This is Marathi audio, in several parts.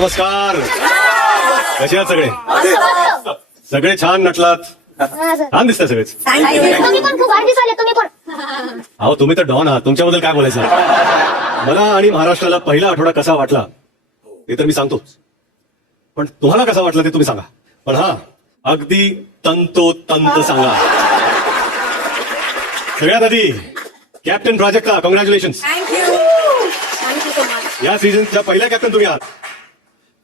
नमस्कार. कसे आहात सगळे? सगळे छान नटलात, छान दिसतात सगळेच. तुम्ही पण खूप आधी आले. तुम्ही पण अहो तुम्ही तर डॉन आहात, तुमच्याबद्दल काय बोलायचं. मला आणि महाराष्ट्राला पहिला आठवडा कसा वाटला ते तर मी सांगतोच, पण तुम्हाला कसा वाटला ते तुम्ही सांगा. पण हा अगदी तंतोतंत सांगा. सगळ्यात आधी कॅप्टन प्राजक्ता, कॉंग्रॅच्युलेशन्स. या सीझनच्या पहिल्या कॅप्टन तुम्ही आहात.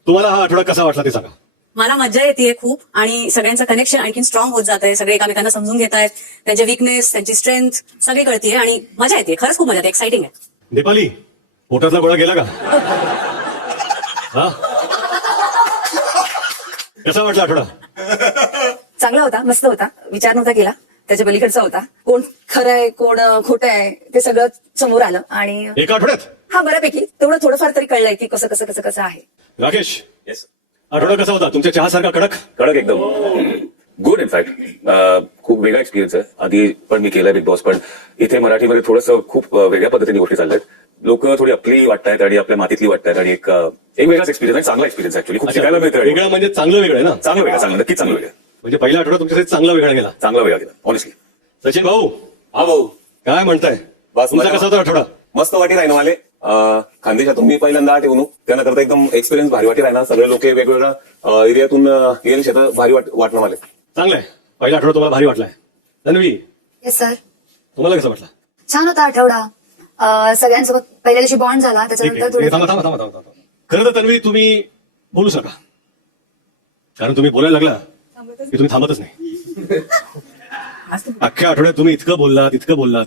तुम्हाला हा आठवडा कसा वाटला ते सांगा. मला मजा येते खूप आणि सगळ्यांचं कनेक्शन आणखी स्ट्रॉंग होत जात आहे. सगळे एकमेकांना समजून घेत आहेत, त्यांचे विकनेस, त्यांची स्ट्रेंथ सगळी कळतीये आणि मजा येते. खरंच खूप मजा येते, एक्साइटिंग आहे. दीपाली, पोटातला गोळा गेला का? हा, कसा वाटला आठवडा? चांगला होता, मस्त होता. विचार नव्हता केला, त्याच्या पलीकडचा होता. कोण खरं आहे, कोण खोटं आहे ते सगळं समोर आलं आणि एका आठवड्यात हा बऱ्यापैकी तेवढं थोडंफार तरी कळलंय की कसं कसं कसं कसं आहे. राकेश, आठवडा कसा होता? तुमच्या चहासारखा कडक? कडक एकदम गुड. इनफॅक्ट खूप वेगळा एक्सपिरियन्स आहे. आधी पण मी केलाय बिग बॉस, पण इथे मराठीमध्ये थोडंसं खूप वेगळ्या पद्धतीने गोष्टी चालल्यात. लोक थोडी आपली वाटतायत आणि आपल्या मातीतली वाटतायत आणि एक वेगळाच एक्सपिरियन्स आहे. चांगला एक्सपिरियन्स ऍक्च्युली खूप शिकायला मिळतं. वेगळा म्हणजे चांगलं वेगळं आहे ना? चांगलं वेगळं, चांगलं नक्कीच चांगलं वेगळं. म्हणजे पहिला आठवडा तुमच्यासाठी चांगला वेगळा गेला. चांगला वेगळा गेला ऑनेस्टली. सचिन भाऊ, हा भाऊ, काय म्हणताय? बस तुमचा कसा होता आठवडा? मस्त वाटी राहिना वाले. खानदेशातून मी पहिल्यांदा आठ येऊन त्यानंतर एकदम एक्सपिरियन्स भारी वाटी राहणार. सगळे लोक वेगवेगळ्या एरियातून येईल शेतात भारी वाटणं वाले. चांगलंय. पहिला आठवडा तुम्हाला भारी वाटलाय. तन्वी, येस सर, तुम्हाला कसं वाटलं? छान होता आठवडा. सगळ्यांसोबत पहिल्या दिवशी बॉन्ड झाला, ठीक त्याच्यानंतर आहे. थोडी थांबा थांबा थांबा थांबा थांबा. खरं तर तन्वी तुम्ही बोलू नका, कारण तुम्ही बोलायला लागला की तुम्ही थांबतच नाही. अख्ख्या आठवड्यात तुम्ही इतकं बोललात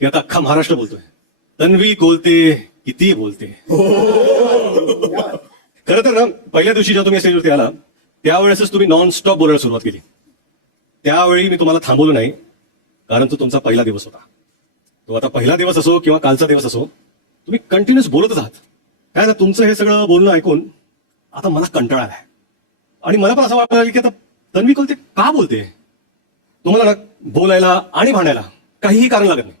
की आता अख्खा महाराष्ट्र बोलतोय. तन्वी बोलते, किती बोलते. खरं तर ना, पहिल्या दिवशी जेव्हा तुम्ही स्टेजवरती आला त्यावेळेसच तुम्ही नॉन स्टॉप बोलायला सुरुवात केली. त्यावेळी मी तुम्हाला थांबवलं नाही, कारण तो तुमचा पहिला दिवस होता. तो आता पहिला दिवस असो किंवा कालचा दिवस असो, तुम्ही कंटिन्युअस बोलतच आहात. काय ना, तुमचं हे सगळं बोलणं ऐकून आता मला कंटाळा आलाय आणि मला पण असं वाटायला की आता तन्वी बोलते का बोलते. तुम्हाला ना बोलायला आणि भांडायला काहीही कारण लागत नाही.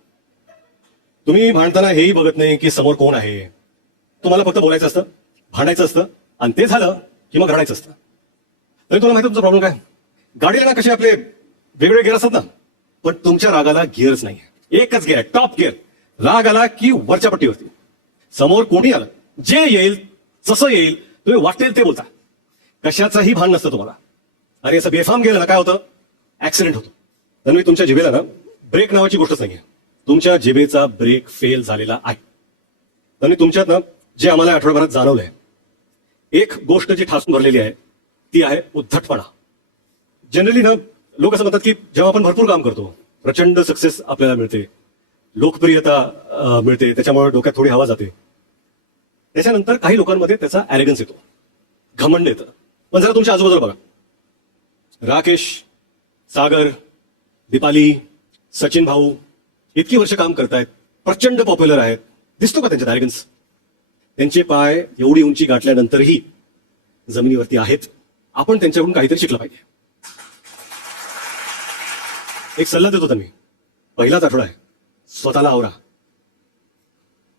तुम्ही भांडताना हेही बघत नाही की समोर कोण आहे. तुम्हाला फक्त बोलायचं असतं, भांडायचं असतं आणि ते झालं की मग रडायचं असतं. तरी तुला माहिती तुमचा प्रॉब्लेम काय? गाडीला ना कसे आपले वेगवेगळे गिअर असतात ना, पण तुमच्या रागाला गिअरच नाही. एकच गिअर आहे, टॉप गिअर. राग आला की वरच्या पट्टीवरती. समोर कोणी आलं, जे येईल जसं येईल तुम्ही वाटेल ते बोलता. कशाचाही भान नसतं तुम्हाला. अरे असं बेफाम गेलं ना काय होतं? ऍक्सिडेंट होतो. तर मी तुमच्या जिभेला ना ब्रेक नावाची गोष्टच नाहीये. तुमच्या जिभेचा ब्रेक फेल झालेला आहे. तर तुमच्यात ना जे आम्हाला आठवड्याभरात जाणवलंय, एक गोष्ट जी ठासून भरलेली आहे ती आहे उद्धटपणा. जनरली ना लोक असं म्हणतात की जेव्हा आपण भरपूर काम करतो, प्रचंड सक्सेस आपल्याला मिळते, लोकप्रियता मिळते, त्याच्यामुळे डोक्यात थोडी हवा जाते. त्याच्यानंतर काही लोकांमध्ये त्याचा ॲरेगन्स येतो, घमंड येतं. पण जरा तुमच्या आजूबाजूला बघा. राकेश, सागर, दीपाली, सचिन भाऊ इतकी वर्ष काम करतायत, प्रचंड पॉप्युलर आहेत. दिसतो का त्यांच्यात ॲरेगन्स? त्यांचे पाय एवढी उंची गाठल्यानंतरही जमिनीवरती आहेत. आपण त्यांच्याकडून काहीतरी शिकलं पाहिजे. एक सल्ला देतो मी, पहिलाच आठवडा आहे, स्वतःला आवरा.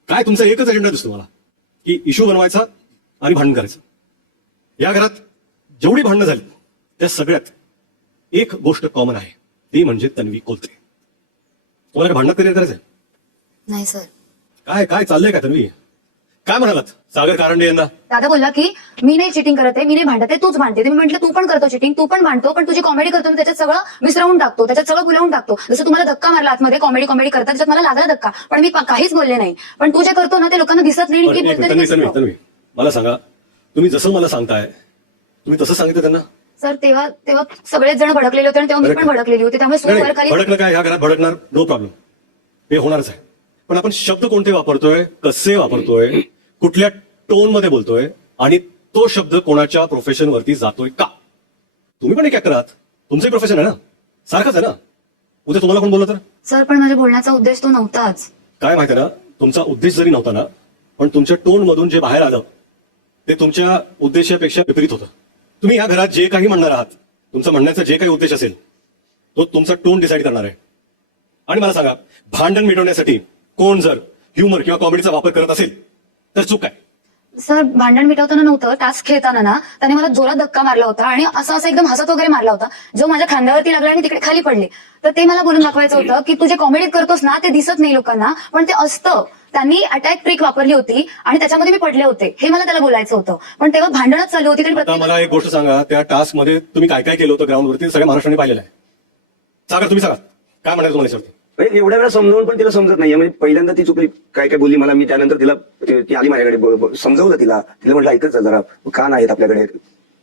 काय तुमचा एकच अजेंडा दिसतो मला की इश्यू बनवायचा आणि भांडण करायचं. या घरात जेवढी भांडणं झाली त्या सगळ्यात एक गोष्ट कॉमन आहे, ती म्हणजे तन्वी कोलते. तुम्हाला भांडणात करिअर करायचंय? नाही सर. काय काय चाललंय का तन्वी? काय म्हणालात सागर कारंडे यांना? दादा बोलला की मी नाही चिटिंग करत आहे, मी नाही भांडत आहे, तूच भांडते. मी म्हटलं तू पण करतो चिटिंग, तू पण भांडतो, पण तुझी कॉमेडी करतो, त्याच्यात सगळं मिसळून टाकतो, त्याच्यात सगळं बुलवून टाकतो. जसं तुम्हाला धक्का मारला आतमध्ये कॉमेडी करता, त्याच्यात मला लागला धक्का, पण मी काहीच बोलले नाही. पण तू जे करतो ना ते लोकांना दिसत नाही की तन्वी मला सांगा, तुम्ही जसं मला सांगताय तुम्ही तसं सांगितलं त्यांना? सर तेव्हा सगळेच जण भडकलेले होते आणि तेव्हा मी पण भडकलेली होती, त्यामुळे सूर वर खाली. भडकलं काय, ह्या घरात भडकणार, नो प्रॉब्लेम, हे होणारच आहे. पण आपण शब्द कोणते वापरतोय, कसे वापरतोय, कुठल्या टोन मध्ये बोलतोय आणि तो शब्द कोणाच्या प्रोफेशन वरती जातोय का? तुम्ही पण एक ऍक्टर आहात, तुमचंही प्रोफेशन आहे ना, सारखंच आहे ना. उद्या तुम्हाला कोण बोललं तर? सर पण माझ्या बोलण्याचा उद्देश तो नव्हताच. काय माहिती ना, तुमचा उद्देश जरी नव्हता ना, पण तुमच्या टोन मधून जे बाहेर आलं ते तुमच्या उद्देशापेक्षा विपरीत होतं. तुम्ही या घरात जे काही म्हणणार आहात, तुमचा म्हणण्याचा जे काही उद्देश असेल तो तुमचा टोन डिसाईड करणार आहे. आणि मला सांगा, भांडण मिटवण्यासाठी कोण जर ह्युमर किंवा कॉमेडीचा वापर करत असेल तर चूक आहे. सर भांडण मिटवताना नव्हतं, टास्क खेळताना ना त्याने मला जोरात धक्का मारला होता आणि असं एकदम हसत वगैरे मारला होता, जो माझ्या खांद्यावरती लागला आणि तिकडे खाली पडले. तर ते मला बोलून दाखवायचं होतं की तू जे कॉमेडी करतोस ना ते दिसत नाही लोकांना, पण ते असतं. त्यांनी अटॅक ट्रिक वापरली होती आणि त्याच्यामध्ये मी पडले होते, हे मला त्याला बोलायचं होतं. पण तेव्हा भांडणच चालू होती. आता मला एक गोष्ट सांगा, त्या टास्क मध्ये तुम्ही काय काय केलं होतं ग्राउंडवरती सगळ्या महाराष्ट्राने पाहिलेलं आहे. सांगा, तुम्ही सांगा काय म्हणायचं तुम्हाला याच्यावरती. म्हणजे एवढ्या वेळा समजावून पण तिला समजत नाहीये. म्हणजे पहिल्यांदा ती चुकली, काय काय बोलली मला, मी त्यानंतर तिला ती आली माझ्याकडे, समजवलं तिला म्हटलं ऐकत जा जरा, कान आहेत आपल्याकडे,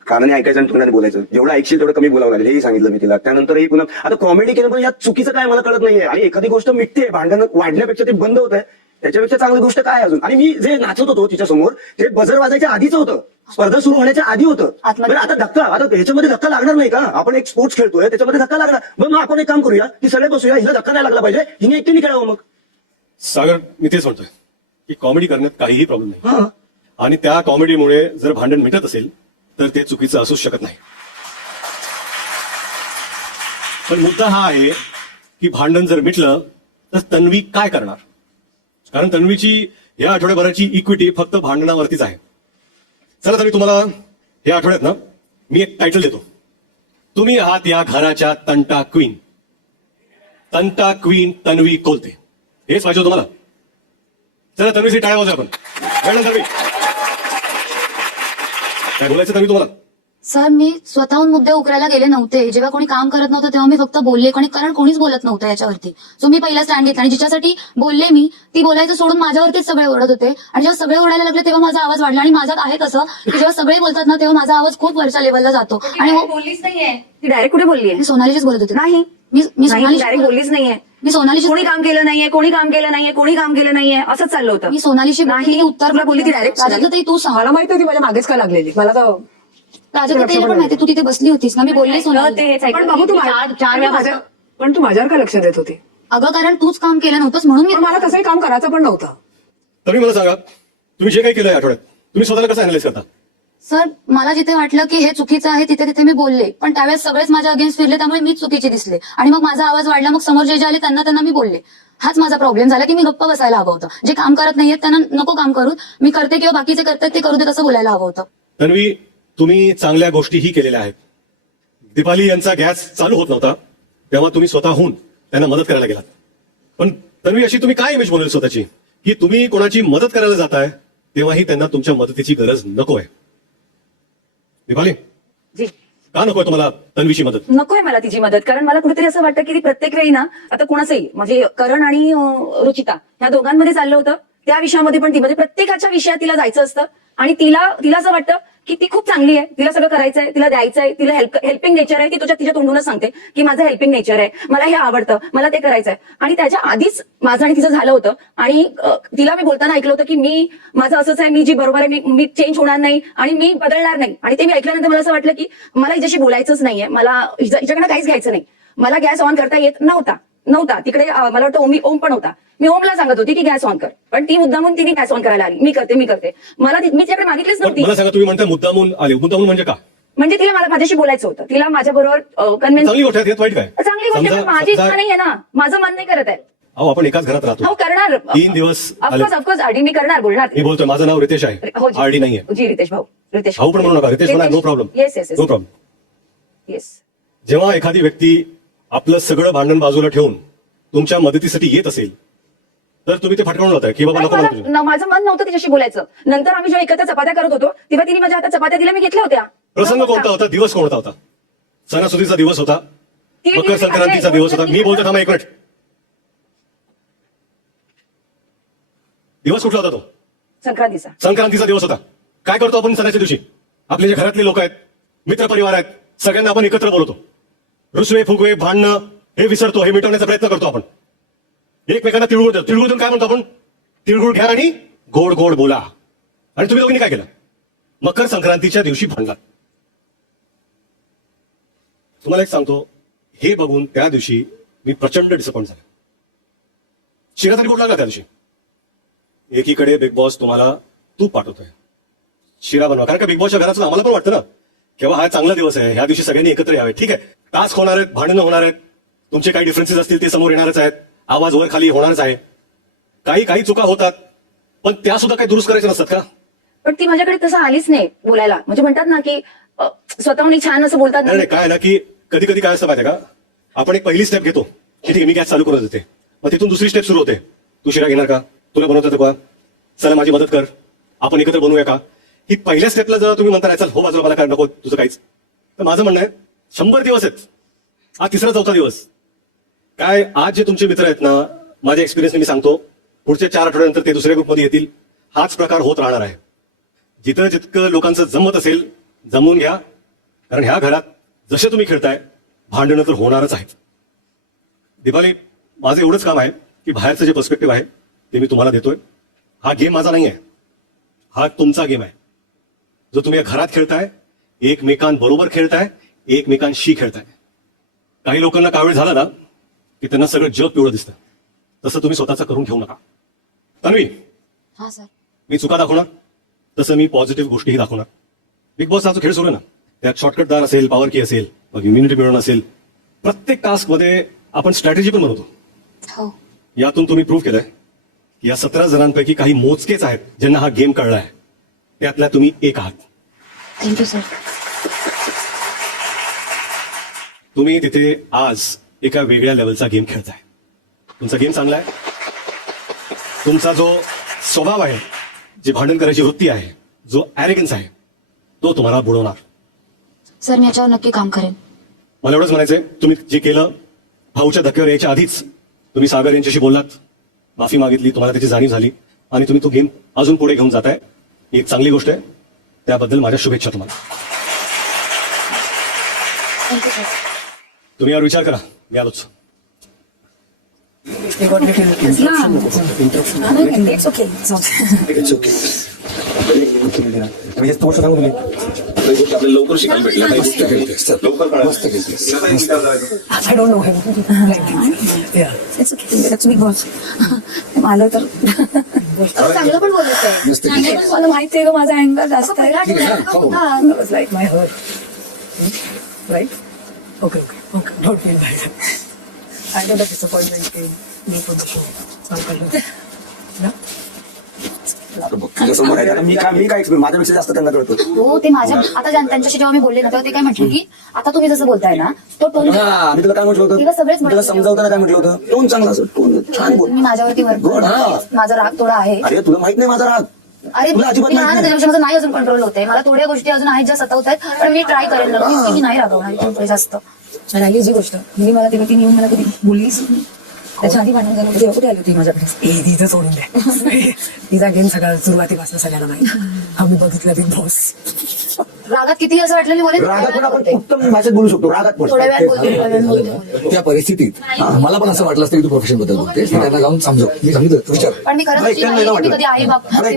कानाने ऐकायचं आणि तोंडाने बोलायचं, जेवढं ऐकशील तेवढं कमी बोलावं लागेल, हेही सांगितलं मी तिला. त्यानंतरही पुन्हा आता कॉमेडी केलं पण यात चुकीचं काय मला कळत नाहीये. आणि एखादी गोष्ट मिटते, भांडण वाढण्यापेक्षा ते बंद होत आहे, त्याच्यापेक्षा चांगली गोष्ट काय अजून. आणि मी जे नाचत होतो तिच्या समोर ते बजर वाजायच्या आधीच होतं, स्पर्धा सुरू होण्याच्या आधी होतं. बरं आता धक्का, आता ह्याच्यामध्ये धक्का लागणार नाही का? आपण एक स्पोर्ट्स खेळतोय त्याच्यामध्ये धक्का लागणार. मग आपण एक काम करूया की सगळे बसूया, हिला धक्का नाही लागला पाहिजे, हिने एकटीने खेळावं. मग सागर, मी तेच म्हणतोय की कॉमेडी करण्यात काहीही प्रॉब्लेम नाही, हा आणि त्या कॉमेडीमुळे जर भांडण मिटत असेल तर ते चुकीचं असूच शकत नाही. पण मुद्दा हा आहे की भांडण जर मिटलं तर तन्वी काय करणार? कारण तन्वीची या आठवड्याभराची इक्विटी फक्त भांडणावरतीच आहे. चला तरी तुम्हाला या आठवड्यात ना मी एक टायटल देतो. तुम्ही आहात या घराच्या तंटा क्वीन. तंटा क्वीन तन्वी कोलते, हेच पाहिजे तुम्हाला. चला तन्वीची टाळ्या वाजवा आपण. कळलं तन्वी? काय बोलायचं तन्वी तुम्हाला? सर मी स्वतःहून मुद्दे उकरायला गेले नव्हते. जेव्हा कोणी काम करत नव्हतं तेव्हा मी फक्त बोलले, कारण कोणीच बोलत नव्हतं याच्यावरती. सो मी पहिला स्टँड घेतला आणि जिच्यासाठी बोलले मी ती बोलायचं सोडून माझ्यावरतीच सगळे ओरडत होते. आणि जेव्हा सगळे ओरडायला लागले तेव्हा माझा आवाज वाढला. आणि माझ्यात आहे तसं की जेव्हा सगळे बोलतात ना तेव्हा माझा आवाज खूप वरच्या लेवलला जातो. आणि बोललीच नाहीये ती, डायरेक्ट कुठे बोलली मी सोनालीचीच बोलत होते. नाही मी डायरेक्ट सोनाली बोललीच नाहीये. मी सोनालीशी कोणी काम केलं नाहीये, कोणी काम केलं नाहीये, कोणी काम केलं नाहीये, असंच चाललं होतं. मी सोनालीशी नाही, उत्तर तुला बोलली ती direct. ताई तू सांग. मला माहिती होती माझ्या मागेच काय लागलेली. मला तर ताईला पण माहिती, तू तिथे बसली होतीस ना, मी बोलले ते सोनाली. हेच ऐकलं. पण बाबू तू चार वेळा माझ्या पण तू माझ्यावर का लक्ष देत होती? अगं कारण तूच काम केलं नव्हतंस म्हणून मी. पण मला तसंही काम करायचं पण नव्हतं. तन्वी मला सांगा, तुम्ही जे काही केलं या आठवड्यात तुम्ही स्वतःला कसं अॅनालाइज करता? सर मला जिथे वाटलं की हे चुकीचं आहे तिथे मी बोलले, पण त्यावेळेस सगळेच माझ्या अगेन्स्ट फिरले, त्यामुळे मीच चुकीची दिसले. आणि मग माझा आवाज वाढला, मग समोर जे आले त्यांना मी बोलले. हाच माझा प्रॉब्लेम झाला की मी गप्प बसायला हवं होतं. जे काम करत नाहीयेत त्यांना नको काम करू, मी करते किंवा बाकीचे करतात ते करू दे, तसं बोलायला हवं होतं. तन्वी, तुम्ही चांगल्या गोष्टीही केलेल्या आहेत. दीपाली यांचा गॅस चालू होत नव्हता तेव्हा तुम्ही स्वतःहून त्यांना मदत करायला गेलात. पण तन्वी, अशी तुम्ही काय इमेज बनवली स्वतःची की तुम्ही कोणाची मदत करायला जाताय तेव्हाही त्यांना तुमच्या मदतीची गरज नको आहे? दीपाली, जी का नकोय तुम्हाला तन्वीची मदत? नकोय मला तिची मदत, कारण मला कुठेतरी असं वाटतं की ती प्रत्येक वेळी ना, आता कोणाचंही म्हणजे करण आणि रुचिता ह्या दोघांमध्ये चाललं होतं, त्या विषयामध्ये पण ती म्हणजे प्रत्येकाच्या विषयात तिला जायचं असतं. आणि तिला असं वाटतं की ती खूप चांगली आहे, तिला सगळं करायचंय, तिला द्यायचंय, तिला हेल्पिंग नेचर आहे. ती तिच्या तोंडूनच सांगते की माझं हेल्पिंग नेचर आहे, मला हे आवडतं, मला ते करायचंय. आणि त्याच्या आधीच माझं आणि तिचं झालं होतं. आणि तिला मी बोलताना ऐकलं होतं की माझं असंच आहे, मी जी बरोबर आहे, मी चेंज होणार नाही आणि मी बदलणार नाही. आणि ते मी ऐकल्यानंतर मला असं वाटलं की मला हिच्याशी बोलायचंच नाहीये, मला हिच्याकडनं काहीच घ्यायचं नाही. मला गॅस ऑन करता येत नव्हता तिकडे. मला वाटतं ओम पण होता. मी ओमला सांगत होती की गॅस ऑन कर, पण ती मुद्दामून तिने गॅस ऑन करायला आली. मी करते मला मी तिच्याकडे मागितलीच पण नव्हती. मला सांगा, तुम्ही म्हणता मुद्दामून आले, मुद्दामून म्हणजे का? म्हणजे तिला माझ्याशी बोलायचं होतं, तिला माझ्या बरोबर कन्व्हिन्स. चांगली गोष्ट आहे, यात वाईट काय? चांगली गोष्ट आहे, पण माझी इच्छा नाहीये ना, माझं मन नाही करत आहे. अहो, आपण एकाच घरात राहतो, हो करणार 3 दिवस आले. ऑफकोर्स आरडी मी करणार, बोलणार. मी बोलतोय, माझं नाव रितेश आहे, हो जी. आरडी नाहीये. जी रितेश भाऊ भाऊ पण म्हणू नका, रितेश म्हणा, no problem. Yes no problem. Yes. जेव्हा एखादी व्यक्ती आपलं सगळं भांडण बाजूला ठेवून तुमच्या मदतीसाठी येत असेल तर तुम्ही ते फटकावून जाताय की बाबा नको नको. माझं मन नव्हतं तिच्याशी बोलायचं. नंतर आम्ही जेव्हा एकत्र चपात्या करत होतो तेव्हा तिने माझ्या हातात चपात्या दिल्या, मी घेतल्या होत्या. प्रसंग कोणता होता? दिवस कोणता होता? सणासुदीचा दिवस होता, मकर संक्रांतीचा दिवस होता. मी बोलतो, थांबा एक मिनिट. दिवस कुठला होता तो? संक्रांतीचा दिवस होता. काय करतो आपण सणाच्या दिवशी? आपले जे घरातले लोक आहेत, मित्र परिवार आहेत, सगळ्यांना आपण एकत्र बोलवतो. रुसवे फुगवे भांडणं हे विसरतो, हे मिटवण्याचा प्रयत्न करतो आपण. एकमेकांना तिळगुळ देतो. तिळगुळ देऊन काय म्हणतो आपण? तिळगुळ घ्या आणि गोड गोड बोला. आणि तुम्ही दोघींनी काय केलं? मकर संक्रांतीच्या दिवशी भांडलात. तुम्हाला एक सांगतो, हे बघून त्या दिवशी मी प्रचंड डिसअपॉइंट झालो. शिरा तरी गोड लागला त्या दिवशी. एकीकडे बिग बॉस तुम्हाला तूप पाठवतोय, शिरा बनवा, कारण का बिग बॉसच्या घरातून आम्हाला पण वाटतं ना किंवा हा चांगला दिवस आहे, ह्या दिवशी सगळ्यांनी एकत्र यावे. ठीक आहे, टास्क होणार आहेत, भांडणं होणार आहेत, तुमचे काही डिफरन्सेस असतील ते समोर येणारच आहेत, आवाज वर खाली होणारच आहे, काही चुका होतात, पण त्या सुद्धा काही दुरुस्त करायच्या नसतात का? पण ती माझ्याकडे तसं आलीच नाही बोलायला. म्हणजे म्हणतात ना की स्वतःहून छान असं बोलतात नाही ना. नाही, काय आहे ना की कधी कधी काय असतं माहिती आहे का, आपण एक पहिली स्टेप घेतो की ठीक आहे मी गॅस चालू करून देते, मग तिथून दुसरी स्टेप सुरू होते. तू शिरा घेणार का, तुला बनवता येतं का, चला माझी मदत कर, आपण एकत्र बनवूया का. ही पहिल्या स्टेपला जर तुम्ही म्हणता चल हो बाजूला मला काय नको तुझं काहीच, तर माझं म्हणणं आहे 100 दिवस आहेत, हा 3रा 4था दिवस. काय आज जे तुमचे मित्र आहेत ना, माझ्या एक्सपिरियन्सने मी सांगतो, पुढच्या 4 आठवड्यानंतर ते दुसऱ्या ग्रुपमध्ये येतील. हाच प्रकार होत राहणार आहे. जिथं जितकं लोकांचं जमत असेल जमवून घ्या, कारण ह्या घरात जसे तुम्ही खेळताय भांडणं तर होणारच आहेत. दीपाली, माझं एवढंच काम आहे की बाहेरचं जे पर्स्पेक्टिव्ह आहे ते मी तुम्हाला देतोय. हा गेम माझा नाही आहे, हा तुमचा गेम आहे, जो तुम्ही या घरात खेळताय, एकमेकांबरोबर खेळताय, एकमेकांशी खेळताय. काही लोकांना कावीळ झाला ना की त्यांना सगळं जग पिवळं दिसतं, तसं तुम्ही स्वतःचं करून घेऊ नका. तन्वी, हा सर. मी चुका दाखवणार तसं मी पॉझिटिव्ह गोष्टीही दाखवणार. बिग बॉस हा जो खेळ सुरू आहे ना, त्यात शॉर्टकटदार असेल, पॉवर की असेल, मग इम्युनिटी मिळवणं असेल, प्रत्येक टास्कमध्ये आपण स्ट्रॅटेजी पण बनवतो. हो. यातून तुम्ही प्रूव्ह केलंय की या 17 जणांपैकी काही मोजकेच आहेत ज्यांना हा गेम कळला आहे, त्यातल्या तुम्ही एक आहात. Thank you sir. तुम्ही तिथे आज एका वेगळ्या लेवलचा गेम खेळताय. तुमचा गेम चांगला आहे, तुमचा जो स्वभाव आहे, जी भांडण करायची वृत्ती आहे, जो ॲरेगन्स आहे, तो तुम्हाला बुडवणार. सर मी याच्यावर नक्की काम करेन. मला एवढंच म्हणायचंय, तुम्ही जे केलं भाऊच्या धक्क्यावर यायच्या आधीच तुम्ही सागर यांच्याशी बोललात, माफी मागितली, तुम्हाला त्याची जाणीव झाली आणि तुम्ही तो गेम अजून पुढे घेऊन जाताय. ही एक चांगली गोष्ट आहे, त्याबद्दल माझ्या शुभेच्छा तुम्हाला. Thank you sir. तुम्ही यावर विचार करा, मी आलोच. It's okay. आपल्याला लवकर शिकायला भेटलं काही गोष्टी लवकर कळाल्या. I don't know him. It's okay. Let's big boss. आलं तर चांगलं पण बोलत आहे. मला माहिती आहे का माझा अँगर जास्त आहे. was like my hurt. Right? Okay. Don't feel bad. I know that disappointment came me from the show. No? तुझ्या समोर आहे. मी काय माझ्यापेक्षा जास्त त्यांना कळतो. हो ते माझ्या आता त्यांच्याशी जेव्हा मी बोलले ना तेव्हा ते काय म्हटलं की आता तुम्ही जसं बोलताय ना तो टोन हा, मी तुला काय म्हटलं होतं, तेव्हा सगळेच मी तुला समजावताना काय म्हटलं होतं, टोन चांगला असं, टोन छान बोल. मी माझ्यावरती Good, हा. माझा राग थोडा आहे. अरे तुला माहित नाही माझा राग, अरे तुला अजिबात मी माहित ना नाही. त्याच्यापेक्षा माझं नाही अजून कंट्रोल होते. मला थोड्या गोष्टी अजून आहेत ज्या सतावत आहेत, पण मी ट्राय करेन नक्कीच की मी नाही रागवणार इथून पुढे जास्त. राहिली जी गोष्ट मी मला तेव्हा ती येऊन मला कधी बोललीच नाही. त्याच्या आधी भांडण झालं तेव्हा कुठे आली होती माझ्याकडे. तिथं सोडून द्या. तिचा गेम सगळा सुरुवातीपासून सगळ्यांना माहिती. आम्ही बघितलं बिग बॉस. रागात किती असं वाटलं मी बोलेन रागात पण आपण उत्तम भाषेत बोलू शकतो, रागात पण. थोड्या वेळात बोलते, थोड्या वेळात बोलते. त्या परिस्थितीत मला पण असं वाटलं असतं की तू प्रोफेशन बद्दल बोलतेस, मी त्यांना जाऊन समजव. मी सांगितलं विचार. पण मी खरंच मला अशी एकट्याला नाही नाही की मी कधी आई वाटलं, बाप मला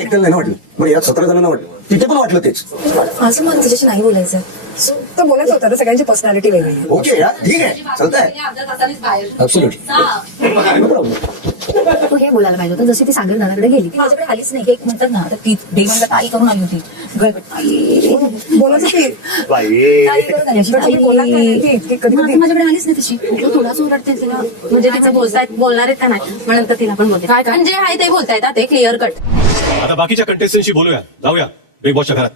एकट्याला नाही वाटलं, बरं यात 17 जणांना वाटलं, तिथे पण वाटलं तेच. असं मला तुझ्याशी नाही बोलायचं. तो बोलायचं होता ना, सगळ्यांची पर्सनॅलिटी वेगळी आहे. ओके यार, ठीक आहे, चालतंय. ऍब्सोल्युटली. तू हे बोलायला पाहिजे होतं जशी ती सागर दादाकडे गेली. ती माझ्याकडे आलीच नाही. एक म्हणतात ना आता ती डे वनला ताई करून आली होती. बोलायचं की ताई करून आली अशी. पण तुम्ही बोलत नाही ती, की कधी कधी माझ्याकडे आलीच नाही तशी. म्हटलं थोडाच ओरडते तिला, म्हणजे तिचं बोलणार आहेत का नाही, म्हणून तर तिला पण बोलते. काय जे आहे ते बोलतायत ते क्लिअर कट. आता बाकीच्या कंटेस्टंटशी बोलूया, जाऊया बिग बॉसच्या घरात.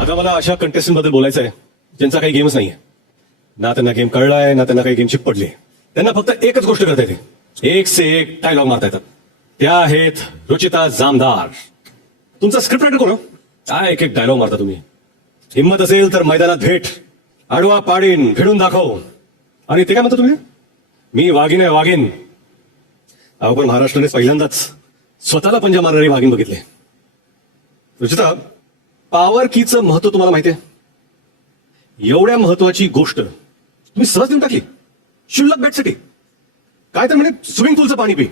आता मला अशा कंटेस्टंट बद्दल बोलायचं आहे ज्यांचा काही गेमच नाहीये, ना त्यांना गेम कळलाय ना त्यांना काही गेमची पडली. त्यांना फक्त एकच गोष्ट करता येते, एक से एक डायलॉग मारता येतात. त्या आहेत रुचिता जामदार. तुमचा स्क्रिप्ट रायटर कोण? काय एक एक डायलॉग मारता तुम्ही. हिंमत असेल तर मैदानात भेट, आडवा पाडीन भिडून दाखव. आणि ते काय म्हणता तुम्ही, मी वाघीण आहे वाघीण. अहो पण महाराष्ट्राने पहिल्यांदाच स्वतःला पंजा मारणारी वाघीण बघितले. रुचिता, पॉवर कीचं महत्व तुम्हाला माहिती आहे? एवढ्या महत्वाची गोष्ट तुम्ही सहज देऊन टाकली शुल्लक बॅटसाठी. काय तर म्हणे स्विमिंग पूलचं पाणी पी.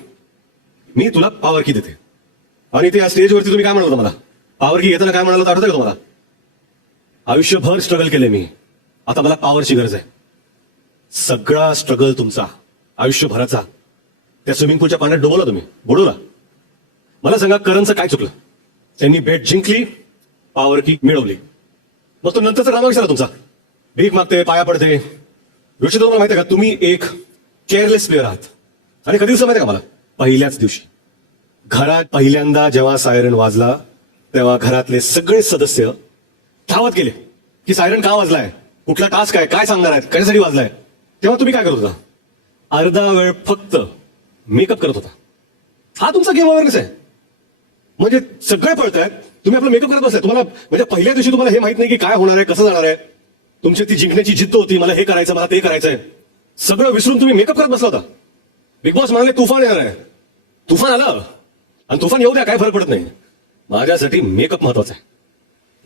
मी तुला पॉवर की देते आणि ते या स्टेजवरती तुम्ही काय म्हणाल होतं मला, पॉवर की घेताना काय म्हणाल होतं आठवतं का तुम्हाला? आयुष्यभर स्ट्रगल केले मी, आता मला पॉवरची गरज आहे. सगळा स्ट्रगल तुमचा आयुष्यभराचा त्या स्विमिंग पूलच्या पाण्यात डुबवला तुम्ही, बुडवला. मला सांगा करणचं काय चुकलं? त्यांनी बेट जिंकली, पॉवर की मिळवली, मग तो नंतरचा ड्रामा विचारा तुमचा. भीक मागते, पाया पडते. रुचिता, तुम्हाला माहिती आहे का तुम्ही एक केअरलेस प्लेअर आहात. आणि कधी दिवसा माहिती आहे का मला, पहिल्याच दिवशी घरात पहिल्यांदा जेव्हा सायरन वाजला तेव्हा घरातले सगळे सदस्य धावत गेले की सायरन का वाजलाय, कुठला टास्क आहे, काय सांगणार आहेत, कशासाठी वाजलाय. तेव्हा तुम्ही काय करत होता? अर्धा वेळ फक्त मेकअप करत होता. हा तुमचा गेम अवेअरनेस आहे. म्हणजे सगळे पळतायत, तुम्ही आपला मेकअप करत बसलाय. तुम्हाला म्हणजे पहिल्या दिवशी तुम्हाला हे माहित नाही की काय होणार आहे, कसं जाणार आहे. तुमची ती जिंकण्याची जिद्द होती, मला हे करायचं, मला ते करायचंय. सगळं विसरून तुम्ही मेकअप करत बसला होता. बिग बॉस म्हणाले तुफान येणार आहे. तुफान आलं आणि तुफान येऊ द्या, काय फरक पडत नाही. माझ्यासाठी मेकअप महत्वाचा आहे.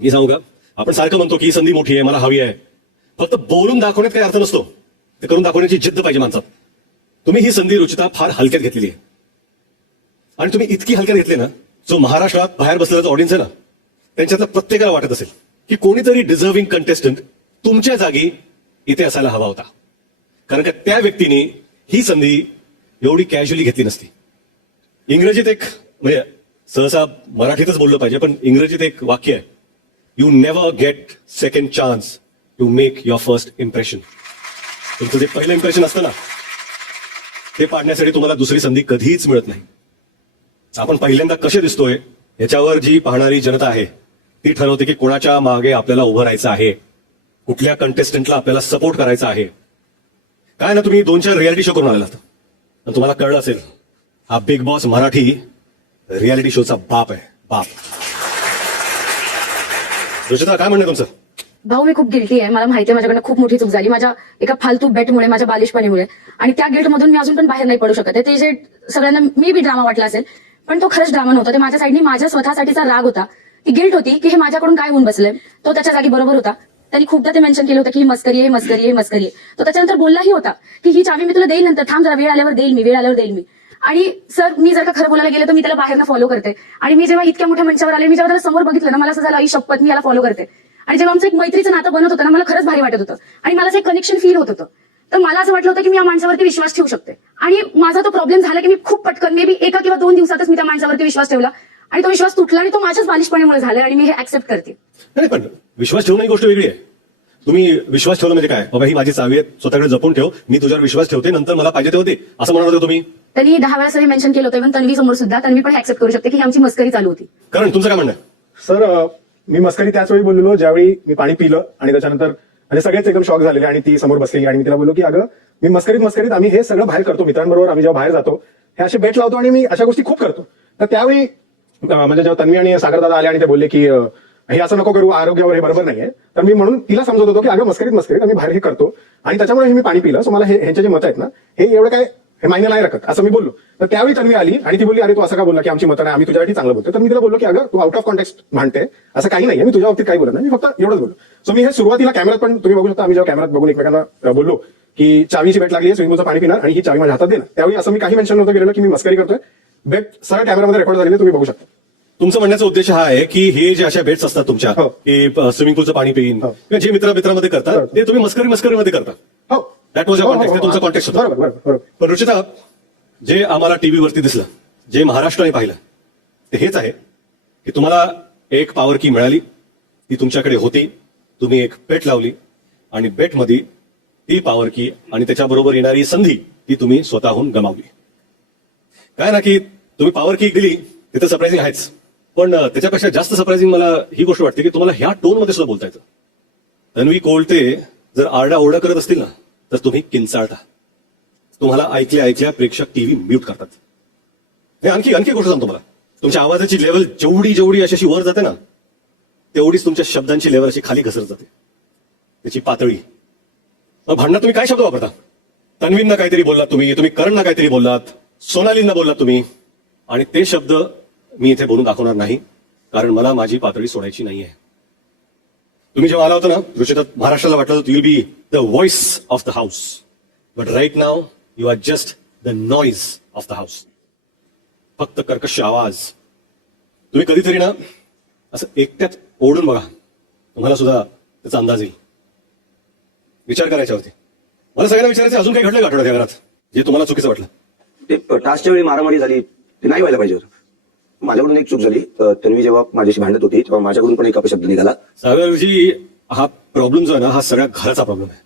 मी सांगू का, आपण सारखं म्हणतो की ही संधी मोठी आहे, मला हवी आहे. फक्त बोलून दाखवण्यात काही अर्थ नसतो, ते करून दाखवण्याची जिद्द पाहिजे माणसात. तुम्ही ही संधी रुचिता फार हलक्यात घेतलेली आहे. आणि तुम्ही इतकी हलक्यात घेतली ना, जो महाराष्ट्रात बाहेर बसलेला जो ऑडियन्स आहे ना, त्यांच्यातलं प्रत्येकाला वाटत असेल की कोणीतरी डिझर्विंग कंटेस्टंट तुमच्या जागी इथे असायला हवा होता. कारण का त्या व्यक्तीने ही संधी एवढी कॅज्युअली घेतली नसती. इंग्रजीत एक म्हणजे सहसा मराठीतच बोललं पाहिजे, पण इंग्रजीत एक वाक्य आहे, you never get second chance to make your first impression. तुमचं जे पहिलं इम्प्रेशन असतं ना, ते पाडण्यासाठी तुम्हाला दुसरी संधी कधीच मिळत नाही. आपण पहिल्यांदा कसे दिसतोय याच्यावर जी पाहणारी जनता आहे ती ठरवते की कोणाच्या मागे आपल्याला उभं राहायचं आहे, कुठल्या कंटेस्टंटला आपल्याला सपोर्ट करायचा आहे. काय ना, तुम्ही 2-4 रियालिटी शो करून आलेलात आणि तुम्हाला कळलं असेल, हा बिग बॉस मराठी रियालिटी शोचा बाप आहे, बाप. रुचिता, काय म्हणणं तुमचं? भाऊ, मी खूप गिल्टी आहे. मला माहिती आहे माझ्याकडनं खूप मोठी चूक झाली माझ्या एका फालतू बेटमुळे, माझ्या बालिशपणीमुळे. आणि त्या गिल्टमधून मी अजून पण बाहेर नाही पडू शकत आहे. ते जे सगळ्यांना मी बी ड्रामा वाटला असेल, पण तो खरंच ड्रामा नव्हता. ते माझ्या साईडनी माझ्या स्वतःसाठीचा राग होता, ती गिल्ट होती की हे माझ्याकडून काय होऊन बसलंय. तो त्याच्या जागी बरोबर होता. त्यांनी खूपदा ते मेन्शन केलं होतं की ही मस्करी आहे, मस्करी आहे, मस्करी आहे. तो त्याच्यानंतर बोललाही होता की ही चावी मी तुला देईल नंतर, थांब जरा, वेळ आल्यावर देईल मी, वेळ आल्यावर देईल मी. आणि सर, मी जर का खरं बोलायला गेलं तर मी त्याला बाहेरनं फॉलो करते. आणि मी जेव्हा इतक्या मोठ्या मंचावर आले, मी जेव्हा त्याला समोर बघितलं ना, मला असं झालं, आई शपथ, मी याला फॉलो करते. आणि जेव्हा आमचं एक मैत्रीचं नातं बनत होतं ना, मला खरंच भारी वाटत होतं आणि मला असं एक कनेक्शन फील होत होतं. तर मला असं वाटलं होतं की मी या माणसावरती विश्वास ठेवू शकते. आणि माझा तो प्रॉब्लेम झाला की मी खूप पटकन, मे बी 1 किंवा 2 दिवसातच मी त्या माणसावरती विश्वास ठेवला आणि तो विश्वास तुटला आणि तो माझ्याच बालिशपणामुळे झाला आणि मी हे ऍक्सेप्ट करते. नाही, पण विश्वास ठेवणं ही गोष्ट वेगळी आहे. तुम्ही विश्वास ठेवलं म्हणजे काय, बाबा ही माझी चावी आहे, स्वतःकडे जपून ठेव, मी तुझ्यावर विश्वास ठेवते, नंतर मला पाहिजे तेव्हा दे, असं म्हणत होते तुम्ही. त्यांनी 10 वेळा सर मेन्शन केलं होतं, इव्हन तन्वी समोर सुद्धा. तन्वी पण ऍक्सेप्ट करू शकते की ही आमची मस्करी चालू होती. कारण तुमचं काय म्हणणं आहे? सर, मी मस्करी त्याच वेळी बोललो ज्यावेळी मी पाणी पिलं आणि त्याच्यानंतर म्हणजे सगळेच एकदम शॉक झालेले आणि ती समोर बसलेली आणि मी तिला बोललो की अगं, मी मस्करीत आम्ही हे सगळं बाहेर करतो, मित्रांबरोबर आम्ही जेव्हा बाहेर जातो हे असे बेट लावतो आणि मी अशा गोष्टी खूप करतो. तर त्यावेळी म्हणजे जेव्हा तन्वी आणि सागरदादा आले आणि ते बोलले की हे असं नको करू, आरोग्यावर हे बरोबर नाहीये, तर मी म्हणून तिला समजत होतो की अगं मस्करीत आम्ही बाहेर हे करतो आणि त्याच्यामुळे हे मी पाणी पिलं. सो मला ह्यांचे जे मत आहेत ना, हे एवढं काय हे मान्य नाही राखत, असं मी बोललो. तर त्यावेळी तन्वी आली आणि ती बोलली, अरे तू असं का बोलला की आमची मतं नाही, आम्ही तुझ्यासाठी चांगलं बोलतो. तर मी तिला बोललो की अगं, तू आउट ऑफ कॉन्टेक्स्ट म्हणते, असं काही नाहीये, मी तुझ्या बाबतीत काही बोलत नाही, मी फक्त एवढंच बोललो. सो मी हे सुरुवातीला कॅमेरात पण तुम्ही बघू शकता, आम्ही जेव्हा कॅमेरात बघून एकमेकांना बोललो की चावीची बेट लागली आहे, स्विमिंग पूलचं पाणी पिणार आणि ही चावी माझ्या हातात देणार, त्यावेळी असं मी काही मेन्शन नव्हतं केलेलं की मी मस्करी करतोय. बेट सरळ कॅमेरामध्ये रेकॉर्ड झालेली तुम्ही बघू शकता. तुमचं म्हणण्याचा उद्देश हा आहे की हे जे अशा बेट्स असतात तुमच्या, हो. की स्विमिंग पूलचं पाणी पिईन, हो. किंवा जे मित्रामध्ये करतात, हो. ते तुम्ही मस्करीमध्ये करता. हो, दॅट वॉज हो, कॉन्टेक्स्ट, हो, तुमचा हो. कॉन्टेक्स्ट होता. बरोबर. पण रुचिता, जे आम्हाला टीव्हीवरती दिसलं, जे महाराष्ट्राने पाहिलं, ते हेच आहे की तुम्हाला एक पॉवर की मिळाली, ती तुमच्याकडे होती, तुम्ही एक बेट लावली आणि बेटमध्ये ती पॉवर की आणि त्याच्याबरोबर येणारी संधी ती तुम्ही स्वतःहून गमावली. काय ना की तुम्ही पॉवर की दिली, तिथं सरप्राइझिंग आहेच, पण त्याच्यापेक्षा जास्त सरप्राइझिंग मला ही गोष्ट वाटते की तुम्हाला ह्या टोनमध्ये सुद्धा बोलता येतं. तन्वी कोलते जर आरडाओरडा करत असतील ना, तर तुम्ही किंचाळता. तुम्हाला ऐकल्या प्रेक्षक टीव्ही म्यूट करतात. आणखी गोष्ट सांगतो तुम्हाला, तुमच्या आवाजाची लेवल जेवढी अशी वर जाते ना, तेवढीच तुमच्या शब्दांची लेवल अशी खाली घसरत जाते, त्याची पातळी. मग भांडणात तुम्ही काय शब्द वापरता? तन्वींना काहीतरी बोललात तुम्ही करणला काहीतरी बोललात, सोनालींना बोललात तुम्ही, आणि ते शब्द मी इथे बोलून दाखवणार नाही, कारण मला माझी पातळी सोडायची नाहीये. तुम्ही जेव्हा आला होता ना रुचिता, महाराष्ट्राला वाटलं होतं you'll be the voice of the house, but right now you are just the noise of the house. फक्त कर्कश आवाज. तुम्ही कधीतरी ना असं एकट्यात ओढून बघा, तुम्हाला सुद्धा त्याचा अंदाज येईल. विचार करायच्यावरती. मला सगळ्यांना विचारायचं, अजून काही घडलं का आठवड्यात या घरात जे तुम्हाला चुकीचं वाटलं? ते टास्कच्या वेळी मारामारी झाली, ते नाही व्हायला पाहिजे होतं. माझ्याकडून एक चूक झाली. तन्वी जेव्हा माझ्याशी भांडत होती तेव्हा माझ्याकडून पण एक अपशब्द निघाला. सागरजी, हा प्रॉब्लेम जो आहे ना, हा सगळ्या घराचा प्रॉब्लेम आहे.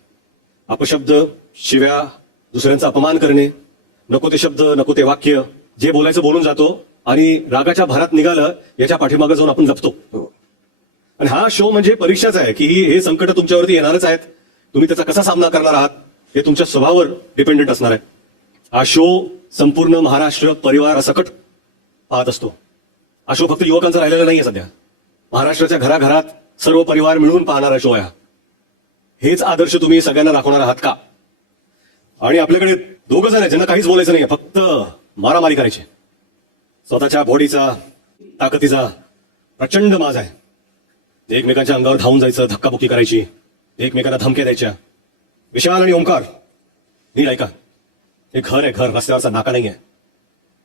अपशब्द, शिव्या, दुसऱ्यांचा अपमान करणे, नको ते शब्द, नको ते वाक्य, जे बोलायचं बोलून जातो आणि रागाच्या भरात निघालं याच्या पाठीमागे जाऊन आपण लपतो. आणि हा शो म्हणजे परीक्षाच आहे की हे संकट तुमच्यावरती येणारच आहेत. तुम्ही त्याचा कसा सामना करणार आहात हे तुमच्या स्वभावावर डिपेंडेंट असणार आहे. हा शो संपूर्ण महाराष्ट्र परिवार सकट पाहत असतो. हा शो फक्त युवकांचा राहिलेला नाहीये सध्या. महाराष्ट्राच्या घराघरात सर्व परिवार मिळून पाहणारा शो आहे. हेच आदर्श तुम्ही सगळ्यांना दाखवणार आहात का? आणि आपल्याकडे दोघं जण आहेत ज्यांना काहीच बोलायचं नाहीये, फक्त मारामारी करायची. स्वतःच्या बॉडीचा ताकदीचा प्रचंड माज आहे. एकमेकांच्या अंगावर धावून जायचं, धक्काबुक्की करायची, एकमेकांना धमक्या द्यायच्या. विशाल आणि ओंकार, नीट ऐका, हे घर आहे, घर, रस्त्यावरचा नाका नाही आहे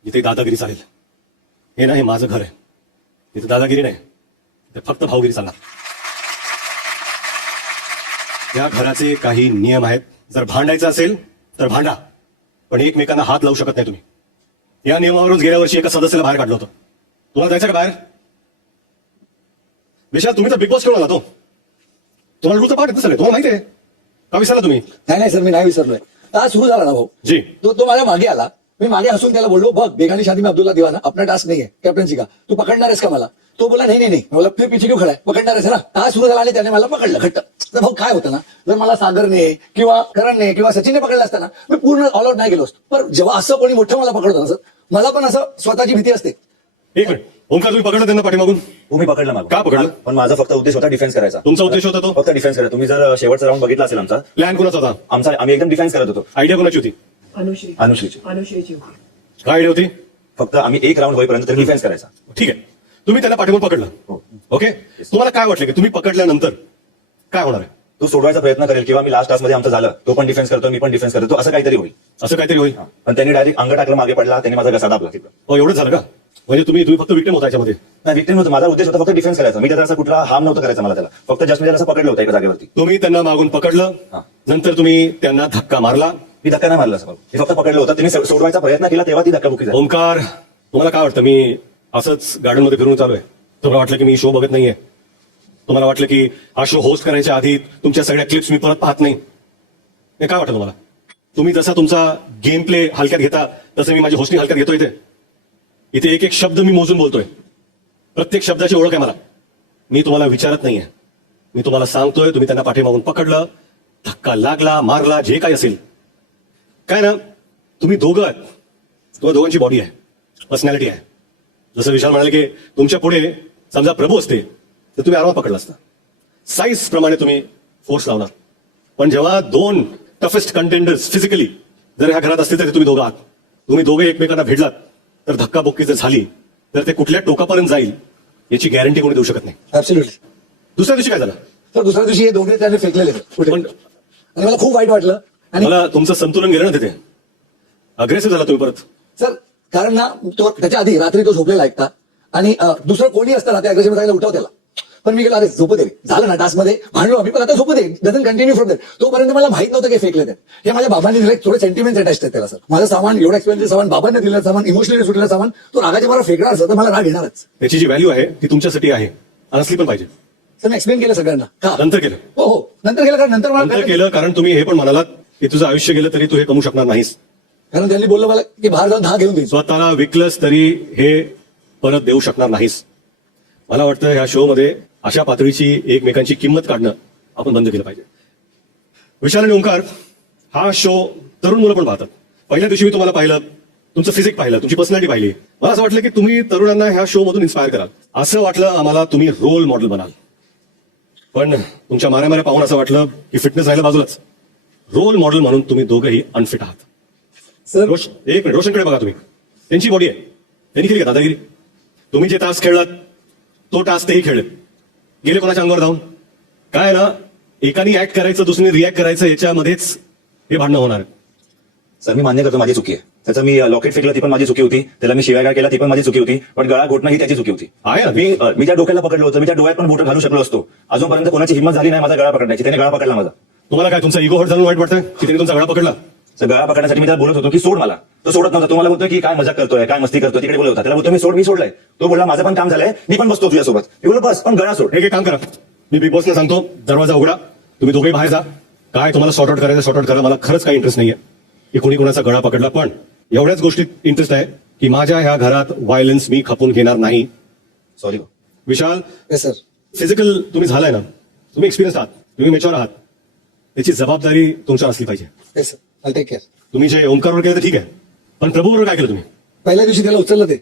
जिथे दादागिरी चालेल. हे नाही माझं घर आहे, तिथे दादागिरी नाही, ते फक्त भाऊगिरी चालणार. या घराचे काही नियम आहेत. जर भांडायचं असेल तर भांडा, पण एकमेकांना हात लावू शकत नाही तुम्ही. या नियमावरूनच गेल्या वर्षी एका सदस्याला बाहेर काढलं होतं. तुम्हाला जायचं का बाहेर? विशाल, तुम्ही तर बिग बॉस खेळून आला. तो तुम्हाला रूचं पाठ येतं सगळे, तुम्हाला माहिती आहे का? विसरला तुम्ही? नाही सर, मी नाही विसरलोय. आज सुरू झाला ना भाऊ जी. तो माझ्या मागे आला. मी मागे हसून त्याला बोललो, बघ बेगानी शादी में अब्दुल्ला दिवाना, अपना टास्क नहीं है कॅप्टन्सी का, तू पकडणार आहेस का मला? तो बोला नाही. मला फिर पीछे क्यों खडा आहे, पकडणार आहेस ना? आज सुरू झाला आणि त्याने मला पकडलं घट्ट. तर भाऊ काय होतं ना, जर मला सागरने किंवा करणने किंवा सचिनने पकडलं असतं ना, मी पूर्ण ऑल आउट नाही गेलो असतो. पण जेव्हा असं कोणी मोठं मला पकडतं ना सर, मला पण असं स्वतःची भीती असते. एक मिनिट, ओंकार, तुम्ही पकडलं त्यांना पाठीमागून? तुम्ही पकडलं मागून. का पकडलं? पण माझा फक्त उद्देश होता डिफेन्स करायचा. तुमचा उद्देश होता तो फक्त डिफेन्स करायचा. तुम्ही जर शेवटचा राऊंड बघितला असेल आमचा, प्लॅन कोणाचा होता? आम्ही एकदम डिफेन्स करत होतो. आयडिया कोणाची होती? अनुश्रीची अनुश्रीची होती. काय आयडिया होती? फक्त आम्ही एक राऊंड होईपर्यंत तरी डिफेन्स करायचा. ठीक आहे, तुम्ही त्यांना पाठीमागून पकडलं. हो. ओके, तुम्हाला काय वाटलं की तुम्ही पकडल्यानंतर काय होणार आहे? तो सोडवायचा प्रयत्न करेल किंवा मी लास्ट टास्कमध्ये आमचं झालं, तो पण डिफेन्स करतो, मी पण डिफेन्स करतो, असं काहीतरी होईल. असं काहीतरी होईल. पण त्यांनी डायरेक्ट अंग टाकलं, मागे पडला, त्यांनी माझा घसा दाबला तिथं. हो, एवढंच झालं का? म्हणजे तुम्ही फक्त विक्टिम होता याच्यामध्ये? नाही, विक्टिम नव्हतं. माझा उद्देश होता फक्त डिफेन्स करायचा. मी त्याचा असा कुठला हार्म नव्हता करायचा मला. त्याला फक्त जस्ट मी असं पकडलं होतं एका जागेवरती. तुम्ही त्यांना मागून पकडलं, हा. नंतर तुम्ही त्यांना धक्का मारला. मी धक्का नाही मारला असं, मी फक्त पकडलं होतं. त्यांनी सोडवायचा प्रयत्न केला तेव्हा ती धक्काबुक्की झाली. ओंकार, तुम्हाला काय वाटतं? मी असंच गार्डन मध्ये फिरून चालू आहे, तुम्हाला वाटलं की मी शो बघत नाहीये? तुम्हाला वाटलं की हा शो होस्ट करायच्या आधी तुमच्या सगळ्या क्लिप्स मी परत पाहत नाही? हे काय वाटतं तुम्हाला? तुम्ही जसा तुमचा गेम प्ले हलक्यात घेता तसं मी माझी होस्टिंग हलक्यात घेतोय. इथे एक एक शब्द मी मोजून बोलतोय. प्रत्येक शब्दाची ओळख आहे मला. मी तुम्हाला विचारत नाहीये, मी तुम्हाला सांगतोय. तुम्ही त्यांना पाठीमागून पकडलं, धक्का लागला, मारला, जे काय असेल. काय ना, तुम्ही दोघं आहात, तुम्हाला दोघांची बॉडी आहे, पर्सनॅलिटी आहे. जसं विशाल म्हणाले की तुमच्या पुढे समजा प्रभू असते तर तुम्ही आरामात पकडला असता. साईज प्रमाणे तुम्ही फोर्स लावणार. पण जेव्हा दोन टफेस्ट कंटेंडर्स फिजिकली जर ह्या घरात असतील तर तुम्ही दोघं आहात. तुम्ही दोघे एकमेकांना भिडलात तर धक्काबुक्की जर झाली तर ते कुठल्या टोकापर्यंत जाईल याची गॅरंटी कोणी देऊ शकत नाही. ऍब्सोल्युटली. दुसऱ्या दिवशी काय झालं? तर दुसऱ्या दिवशी हे दोघे त्याने फेकलेले कुठे, पण आणि मला खूप वाईट वाटलं. आणि मला तुमचं संतुलन गेलं ना तिथे. अग्रेसिव्ह झाला तुम्ही परत. सर कारण ना, तो त्याच्या आधी रात्री तो झोपलेला ऐकता आणि दुसरं कोणी असतं ना, ते अग्रेसिव्ह सांगितलं उठव त्याला. पण मी गेलो, अरे झोपू दे, झालं ना टास्कमध्ये भांडलो आम्ही, पण आता झोपू दे, डझन कंटिन्यू फ्रॉम देट. तोपर्यंत मला माहित नव्हतं की फेकले ते. हे माझ्या बाबांनी दिले, थोडे सेंटिमेंट्स अटॅच आहेत त्याला. सर माझं सामान एवढं एक्सपेन्सिव्ह सामान, बाबांनी दिलेलं सामान, इमोशनली सुटलेलं सामान, तो रागाच्या मला फेकणार असं तर मला राग येणारच. त्याची जी व्हॅल्यू आहे ती तुमच्यासाठी आहे, असली पण पाहिजे. सर मी एक्सप्लेन केलं सगळ्यांना. का नंतर केलं? हो, नंतर केलं. कारण नंतर नंतर मला केलं कारण तुम्ही हे पण म्हणालात की तुझं आयुष्य गेलं तरी तू हे कमवू शकणार नाहीस. कारण त्यांनी बोललं मला की बाहेर जाऊन 10 घेऊन देईल. स्वतःला विकलंस तरी हे परत देऊ शकणार नाहीस. मला वाटतं ह्या शो मध्ये अशा पातळीची एकमेकांची किंमत काढणं आपण बंद केलं पाहिजे. विशाल आणि ओंकार, हा शो तरुण मुलं पण पाहतात. पहिल्या दिवशी मी तुम्हाला पाहिलं, तुमचं फिजिक पाहिलं, तुमची पर्सनॅलिटी पाहिली. मला असं वाटलं की तुम्ही तरुणांना ह्या शो मधून इन्स्पायर कराल. असं वाटलं आम्हाला तुम्ही रोल मॉडेल बनाल. पण तुमच्या माऱ्या पाहून असं वाटलं की फिटनेस राहिलं बाजूलाच, रोल मॉडेल म्हणून तुम्ही दोघंही अनफिट आहात. सर एक मिनिट, रोशनकडे बघा तुम्ही. त्यांची बॉडी आहे, त्यांनी केली का दादागिरी? तुम्ही जे टास्क खेळलात तो टास्क तेही खेळले. गेले कोणाच्या अंगावर धावून? काय ना, एकाने ऍक्ट करायचं, दुसरीने रिॲक्ट करायचं, याच्यामध्येच हे भांडणं होणार. सर मी मान्य करतो माझी चुकी आहे. त्याचं मी लॉकेट फेकलं ती पण माझी चुकी होती, त्याला मी शिवागाळ केला ती पण माझी चुकी होती, पण गळा घोटणं ही त्याची चुकी होती. आहे ना, मी त्या डोक्याला पकडलं होतं, मी त्या डोळ्यात पण बोटं घालू शकलो असतो. अजूनपर्यंत कोणाची हिंमत झाली नाही माझा गळा पकडण्याची, त्याने गळा पकडला माझा. तुम्हाला काय तुमचा इगो हर्ट झालं वाईट वाटतं की त्याने तुमचा गळा पकडला? तर गळा पकडण्यासाठी मी त्याला बोलत होतो की सोड मला, तो सोडत नव्हता. तो मला बोलतोय की काय मजाक करतोय, काय मस्ती करतोय, तिकडे बोलत होता. त्याला बोलतो मी सोडलाय. तो बोलला माझं पण काम झालंय, मी पण बसतो तुझ्यासोबत. मी बोललो बस, पण गळा सोड. एक काम करा, मी बिग बॉसला सांगतो दरवाजा उघडा, तुम्ही दोघे बाहेर जा. काय तुम्हाला सॉर्ट आउट करायचं सॉर्ट आउट करा. मला खरंच काही इंटरेस्ट नाहीये की कोणी कोणाचा गळा पकडला. पण एवढ्याच गोष्टीत इंटरेस्ट आहे की माझ्या ह्या घरात व्हायलन्स मी खपून घेणार नाही. सॉरी विशाल, येस सर. फिजिकल तुम्ही झालाय ना, तुम्ही एक्सपिरियन्स आहात, तुम्ही मेच्युअर आहात, त्याची जबाबदारी तुमच्यावर असली पाहिजे. Yes sir. I take care. तुम्ही जे ओमकारवर केलं तर ठीक आहे, पण प्रभूवर काय केलं तुम्ही? पहिल्या दिवशी त्याला उचललं ते.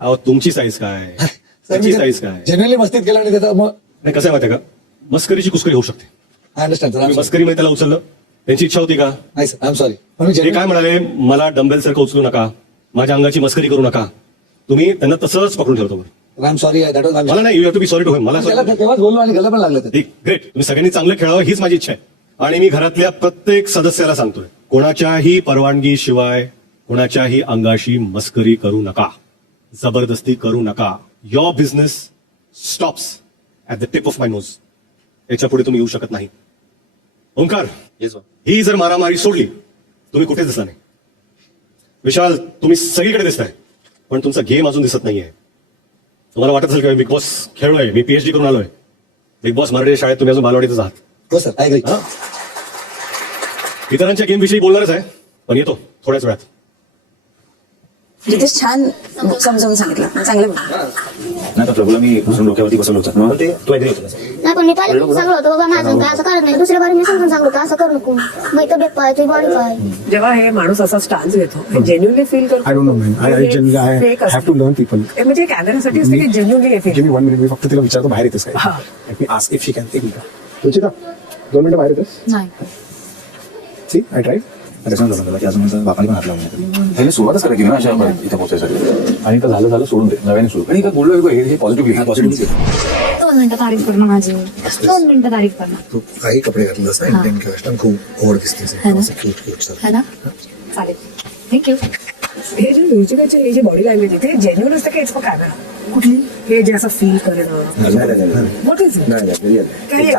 अहो तुमची साईज काय, त्याची साईज काय? जनरली मस्तीत केला आणि त्याचा मग नाही, कसं आहे माहिती आहे का, मस्करीची कुस्करी होऊ शकते. आय अंडरस्टँड तुम्ही सर. मस्करीमध्ये त्याला उचललं, त्यांची इच्छा होती का? नाही सर, आय एम सॉरी. पण मी ते genuinely- काय म्हणाले, मला डंबेल सारखं उचलू नका, माझ्या अंगाची मस्करी करू नका. तुम्ही त्यांना तसंच पकडून ठेवतो. I am sorry. That was मला नाही, you have to be sorry to him. मला त्याला तेव्हाच बोललो आणि गल्ला पण लागलं ते. ग्रेट, तुम्ही सगळ्यांनी चांगलं खेळावं हीच माझी इच्छा आहे. आणि मी घरातल्या प्रत्येक सदस्याला सांगतोय, कोणाच्याही परवानगी शिवाय कोणाच्याही अंगाशी मस्करी करू नका, जबरदस्ती करू नका. Your business stops at the tip of my knows. याच्या पुढे तुम्ही येऊ शकत नाही. ओंकार, येस ही जर मारामारी सोडली, तुम्ही कुठेच दिसला नाही. विशाल, तुम्ही सगळीकडे दिसताय, पण तुमचा गेम अजून दिसत नाहीये. तुम्हाला वाटत असेल की बिग बॉस खेळलोय, मी पीएचडी करून आलोय. बिग बॉस मराठी शाळेत तुम्ही अजून बालवाडीतच आहात. हो सर, आय एग्री. हा? इतरांच्या गेम विषयी बोलणारच आहे, पण येतो थोड्याच वेळात. जितेश छान समजावून सांगितलं, चांगलं बोलला. नाही तर प्रभूला मी दुसऱ्या डोक्यावरती बसवलं होतं, मग ते तू ऐकलं होतं. नाही पण मी पहिल्यांदा सांगलं होतं बाबा माझं काय असं करत नाही. दुसऱ्या बारी मी समजून सांगलो होतं असं करू नको, मग तब्येत पाय, तुझी बॉडी पाय. जेव्हा हे माणूस असा स्टान्स घेतो जेन्युअनली फील करतो. I don't know man. I generally Fake I have to learn people. हे म्हणजे कॅमेरासाठी असते की genuinely feel. Give me 1 minute. मी फक्त तिला विचारतो बाहेर येतेस काय. हा. मी आस्क इफ शी कॅन. एक मिनिट रुचिता, 2 मिनिटं बाहेर येतेस. नाही. See I try. आता सांग झालं की अजून माझं बापाने पण हात लावून त्याने सुरुवातच करायची ना अशा इथं पोहोचायसाठी. आणि तर झालं सोडून दे, नव्याने सुरू. आणि इथं बोललो हे पॉझिटिव्ह पॉझिटिव्ह. 2 मिनिटं तारीफ कर ना माझी, 2 मिनिटं तारीफ कर ना. तू काही कपडे घातलंस ना, हा. इंडियन वेस्टर्न खूप ओव्हर दिसतेस. है ना? Cute cute sir. है ना? चालेल, थँक्यू. हे जे रुचिकाचे हे जे बॉडी लँग्वेज आहे ते जेन्युअन असतं की इट्स फॉर कॅमेरा. कुठली? हे जे असं फील करणं. नाही. What is it? काही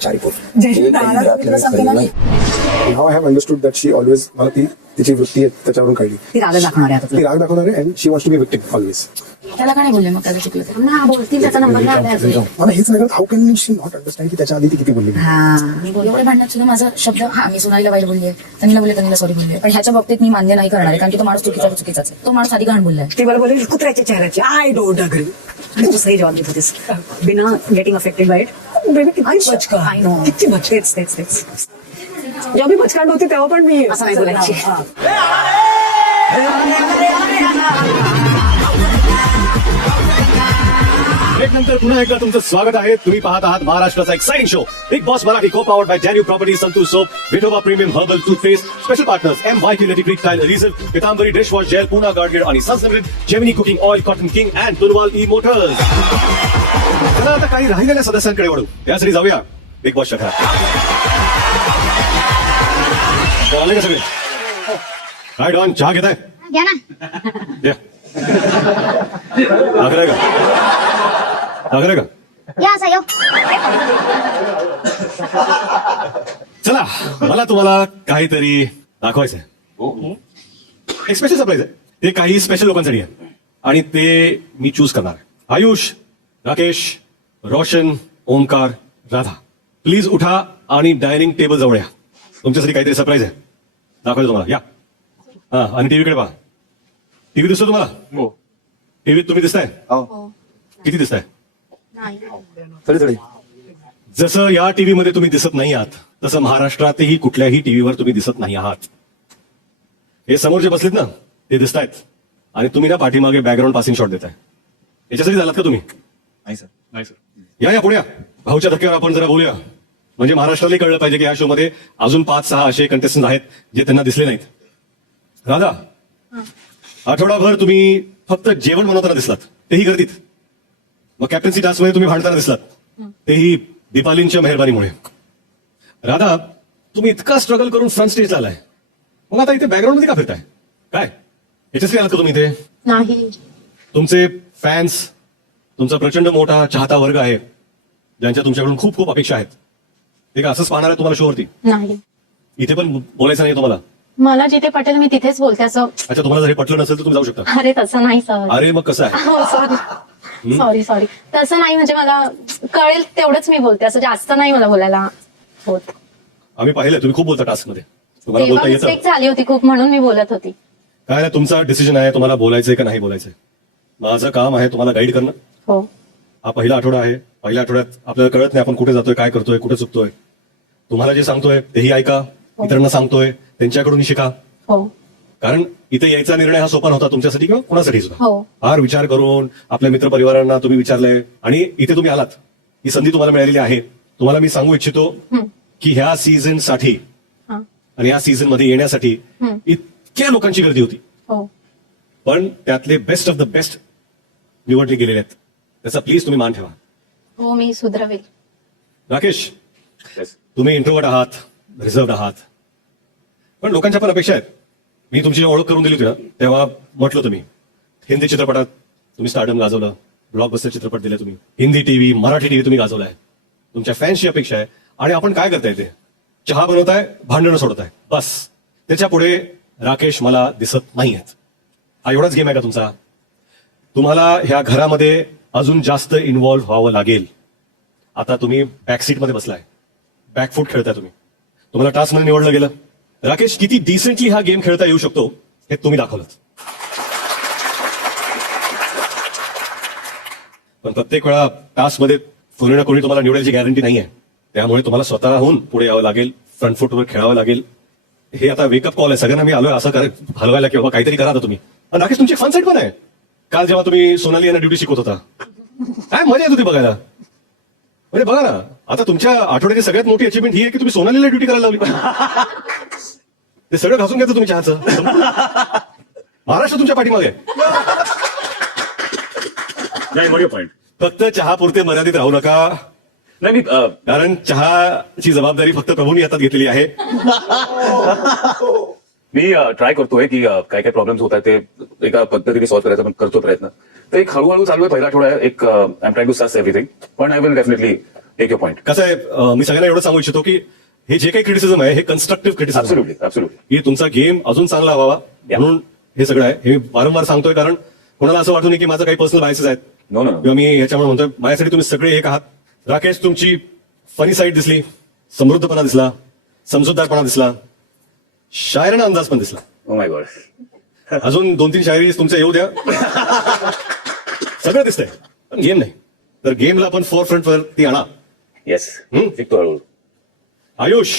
चारीपूर. जे दादा तुला सांगते ना, now I have understood that she always, मला ती तिची वृत्ती आहे त्याच्यावरून कळली. ती राधा दाखवणार आहे आता. ती राग दाखवणार आहे and she wants to be victim always. त्याला का नाही बोलले मग त्याचं चुकलं तर? ना बोलतील, त्याचा नंबर नाही आला अजून. मला हेच नाही कळत, how can she not understand की त्याच्या आधी ती किती बोलली. एवढे भांडणात सुद्धा माझा शब्द, हा मी सोनालीला वाईट बोलले, तनीला बोलले, तनीला सॉरी बोलले, पण ह्याच्या बाबतीत मी मान्य नाही करणार आहे, कारण की तो माणूस चुकीचाच आहे. तो माणूस आधी घाण बोललाय. ती मला बोलेल कुत्र्याच्या चेहऱ्याची. I don't agree. आणि तू सही जवाब देत होतीस बिना getting affected by it. Baby किती बचका. I know. किती बचका. तेच जेव्हा मी बचकांड होती तेव्हा पण मी असं नाही बोलायची. हा. ब्रेक नंतर पुन्हा एकदा तुमचं स्वागत आहे. तुम्ही पाहत आहात महाराष्ट्राचा exciting show big boss Marathi, co powered by Danube property, Santosh soap, Vithoba premium herbal toothpaste, special partners MYQ electric tile reserve, Pitambari dishwash gel, Poona गार्डगेट आणि सनसेमिड, Gemini cooking oil, cotton king and तुलवाल ई मोटर्स. चला आता काही राहिलेल्या सदस्यांकडे वळू, त्यासाठी जाऊया बिग बॉसच्या घरात. तर आले का सगळे? काय डॉन, चहा घेताय? घ्या ना. द्या. आग्रह का? आग्रह का? या असा यो. चला, मला तुम्हाला काहीतरी दाखवायचंय. एक स्पेशल सरप्राईज आहे. ते काही स्पेशल लोकांसाठी आहे आणि ते मी चूज करणार आहे. आयुष, राकेश, रोशन, ओमकार, राधा, प्लीज उठा आणि डायनिंग टेबल जवळ या. तुमच्यासाठी काहीतरी सरप्राईज आहे, दाखवायचं तुम्हाला. या. हा, आणि टीव्हीकडे पहा. टीव्ही दिसतो तुम्हाला? हो. टीव्हीत तुम्ही दिसताय? किती दिसताय? थोडी. जसं या टीव्हीमध्ये तुम्ही दिसत नाही आहात, तसं महाराष्ट्रातही कुठल्याही टीव्हीवर तुम्ही दिसत नाही आहात. हे समोर जे बसलेत ना, ते दिसत आहेत आणि तुम्ही ना पाठीमागे बॅकग्राऊंड पासिंग शॉट देताय. याच्यासाठी झालात का तुम्ही? नाही सर. नाही सर. या पुढे या. भाऊच्या धक्क्यावर आपण जरा बोलूया, म्हणजे महाराष्ट्रालाही कळलं पाहिजे की या शो मध्ये अजून 5-6 असे कंटेस्टंट आहेत जे त्यांना दिसले नाहीत. राधा, आठवडाभर तुम्ही फक्त जेवण बनवताना दिसलात, तेही गर्दीत. मग कॅप्टन्सी टास्क मध्ये तुम्ही भांडताना दिसलात, तेही दीपालींच्या मेहरबानीमुळे. राधा, तुम्ही इतका स्ट्रगल करून फ्रंट स्टेजला आलाय, मग आता इथे बॅकग्राऊंड मध्ये का फिरताय? काय याच्यासाठी आलात का तुम्ही इथे? नाही. तुमचे फॅन्स, तुमचा प्रचंड मोठा चाहता वर्ग आहे, ज्यांच्या तुमच्याकडून खूप खूप अपेक्षा आहेत. ते का असंच पाहणार आहे तुम्हाला शोवरती? नाही. इथे पण बोलायचं नाही तुम्हाला? मला जिथे पटेल मी तिथेच बोलते असं. अच्छा, तुम्हाला जर हे पटलं नसेल तर तुम्ही जाऊ शकता. अरे तसं नाही सर. अरे मग कसं आहे? हो सॉरी तसं नाही, म्हणजे मला कळेल तेवढंच मी बोलते, असं जास्त नाही मला बोलायला होत. आम्ही पाहिलं तुम्ही खूप बोलता टास्क मध्ये, तुम्हाला तेव्हा बोलता येतं. मिस्टेक झाली होती खूप, म्हणून मी बोलत होती. काय नाही, तुमचा डिसिजन आहे, तुम्हाला बोलायचंय का नाही बोलायचंय. माझं काम आहे तुम्हाला गाईड करणं. हो हा पहिला आठवडा आहे. पहिल्या आठवड्यात आपल्याला कळत नाही आपण कुठे जातोय, काय करतोय, कुठे चुकतोय. तुम्हाला जे सांगतोय तेही ऐका, इतरांना सांगतोय त्यांच्याकडून शिका. हो कारण इथे यायचा निर्णय हा सोपा नव्हता तुमच्यासाठी किंवा कोणासाठी सुद्धा. हो. फार विचार करून आपल्या मित्रपरिवारांना तुम्ही विचारलंय आणि इथे तुम्ही आलात. ही संधी तुम्हाला मिळालेली आहे. तुम्हाला मी सांगू इच्छितो की ह्या सीझन साठी हा. आणि या सीझन मध्ये येण्यासाठी इतक्या लोकांची गर्दी होती, हो पण त्यातले बेस्ट ऑफ द बेस्ट निवडले गेलेले आहेत. त्याचा प्लीज तुम्ही मान ठेवा. हो मी सुधरवेल. राकेश, Yes. तुम्ही इंट्रोवर्ट आहात, रिझर्व्ड आहात, पण लोकांच्या पण अपेक्षा आहेत. मी तुमची ओळख करून दिली होती ना, तेव्हा म्हटलं तुम्ही हिंदी चित्रपटात तुम्ही स्टारडम गाजवलं, ब्लॉकबस्टर चित्रपट दिले तुम्ही, हिंदी टीव्ही, मराठी टीव्ही तुम्ही गाजवलाय. तुमच्या फॅन्सची अपेक्षा आहे आणि आपण काय करताय ते चहा बनवताय, भांडणं सोडताय, बस. त्याच्या पुढे राकेश मला दिसत नाहीयेत. हा एवढाच गेम आहे का तुमचा? तुम्हाला ह्या घरामध्ये अजून जास्त इन्व्हॉल्व्ह व्हावं लागेल. आता तुम्ही बॅकसीट मध्ये बसलाय, बॅकफूट खेळताय तुम्ही, तुम्हाला टास्क मध्ये निवडलं गेलं. राकेश किती डिसेंटली हा गेम खेळता येऊ शकतो हे तुम्ही दाखवलं. पण प्रत्येक वेळा टास्क मध्ये कोणी ना कोणी तुम्हाला निवडायची गॅरंटी नाहीये. त्यामुळे तुम्हाला स्वतःहून पुढे यावं लागेल, फ्रंट फुटवर खेळावं लागेल. हे आता वेकअप कॉल आहे सगळ्यांना. मी आलोय असं हलवायला की बाबा काहीतरी करा आता तुम्ही. आणि राकेश तुमची फन साईड पण आहे. काल जेव्हा तुम्ही सोनाली यांना ड्युटी शिकवत होता, काय मजा येत होती बघायला. म्हणजे बघा ना, आता तुमच्या आठवड्याची सगळ्यात मोठी अचिव्हमेंट ही आहे की तुम्ही सोनालीला ड्युटी करायला लावली. ते सगळं घासून घ्यायचं तुम्ही चहाचं. महाराष्ट्र तुमच्या पाठीमागे आहे. नाही, पॉईंट. फक्त चहा पुरते मर्यादित राहू नका, नाही, मी कारण चहाची जबाबदारी फक्त प्रभूंनी हातात घेतलेली आहे. मी ट्राय करतोय की काय काय प्रॉब्लेम्स होत आहेत ते एका पद्धतीने सॉल्व्ह करायचा पण करतो प्रयत्न. तर एक हळूहळू चालू आहे. पहिला आठवडा आहे. एक I am trying to suss everything, पण I will definitely take your point. कसं आहे, मी सगळ्यांना एवढं सांगू इच्छितो की हे जे काही क्रिटिसिझम आहे हे कन्स्ट्रक्टिव्ह क्रिटिसिझम. Absolutely, absolutely. की तुमचा गेम अजून चांगला व्हावा म्हणून हे सगळं आहे. हे मी वारंवार सांगतोय, कारण कोणाला असं वाटू नये की माझं काही पर्सनल बायसेस आहेत नो नो किंवा मी ह्याच्यामुळे म्हणतोय. माझ्यासाठी तुम्ही सगळे एक आहात. राकेश, तुमची फनी साईड दिसली, समृद्धपणा दिसला, समजूतदारपणा दिसला, शायराना अंदाज पण दिसला. Oh my God. अजून 2-3 शायरी तुमच्या येऊ द्या. सगळं दिसतंय, पण गेम नाही. तर गेमला पण फोर फ्रंट वरती आणा. येस, शिकतो हळूहळू. आयुष,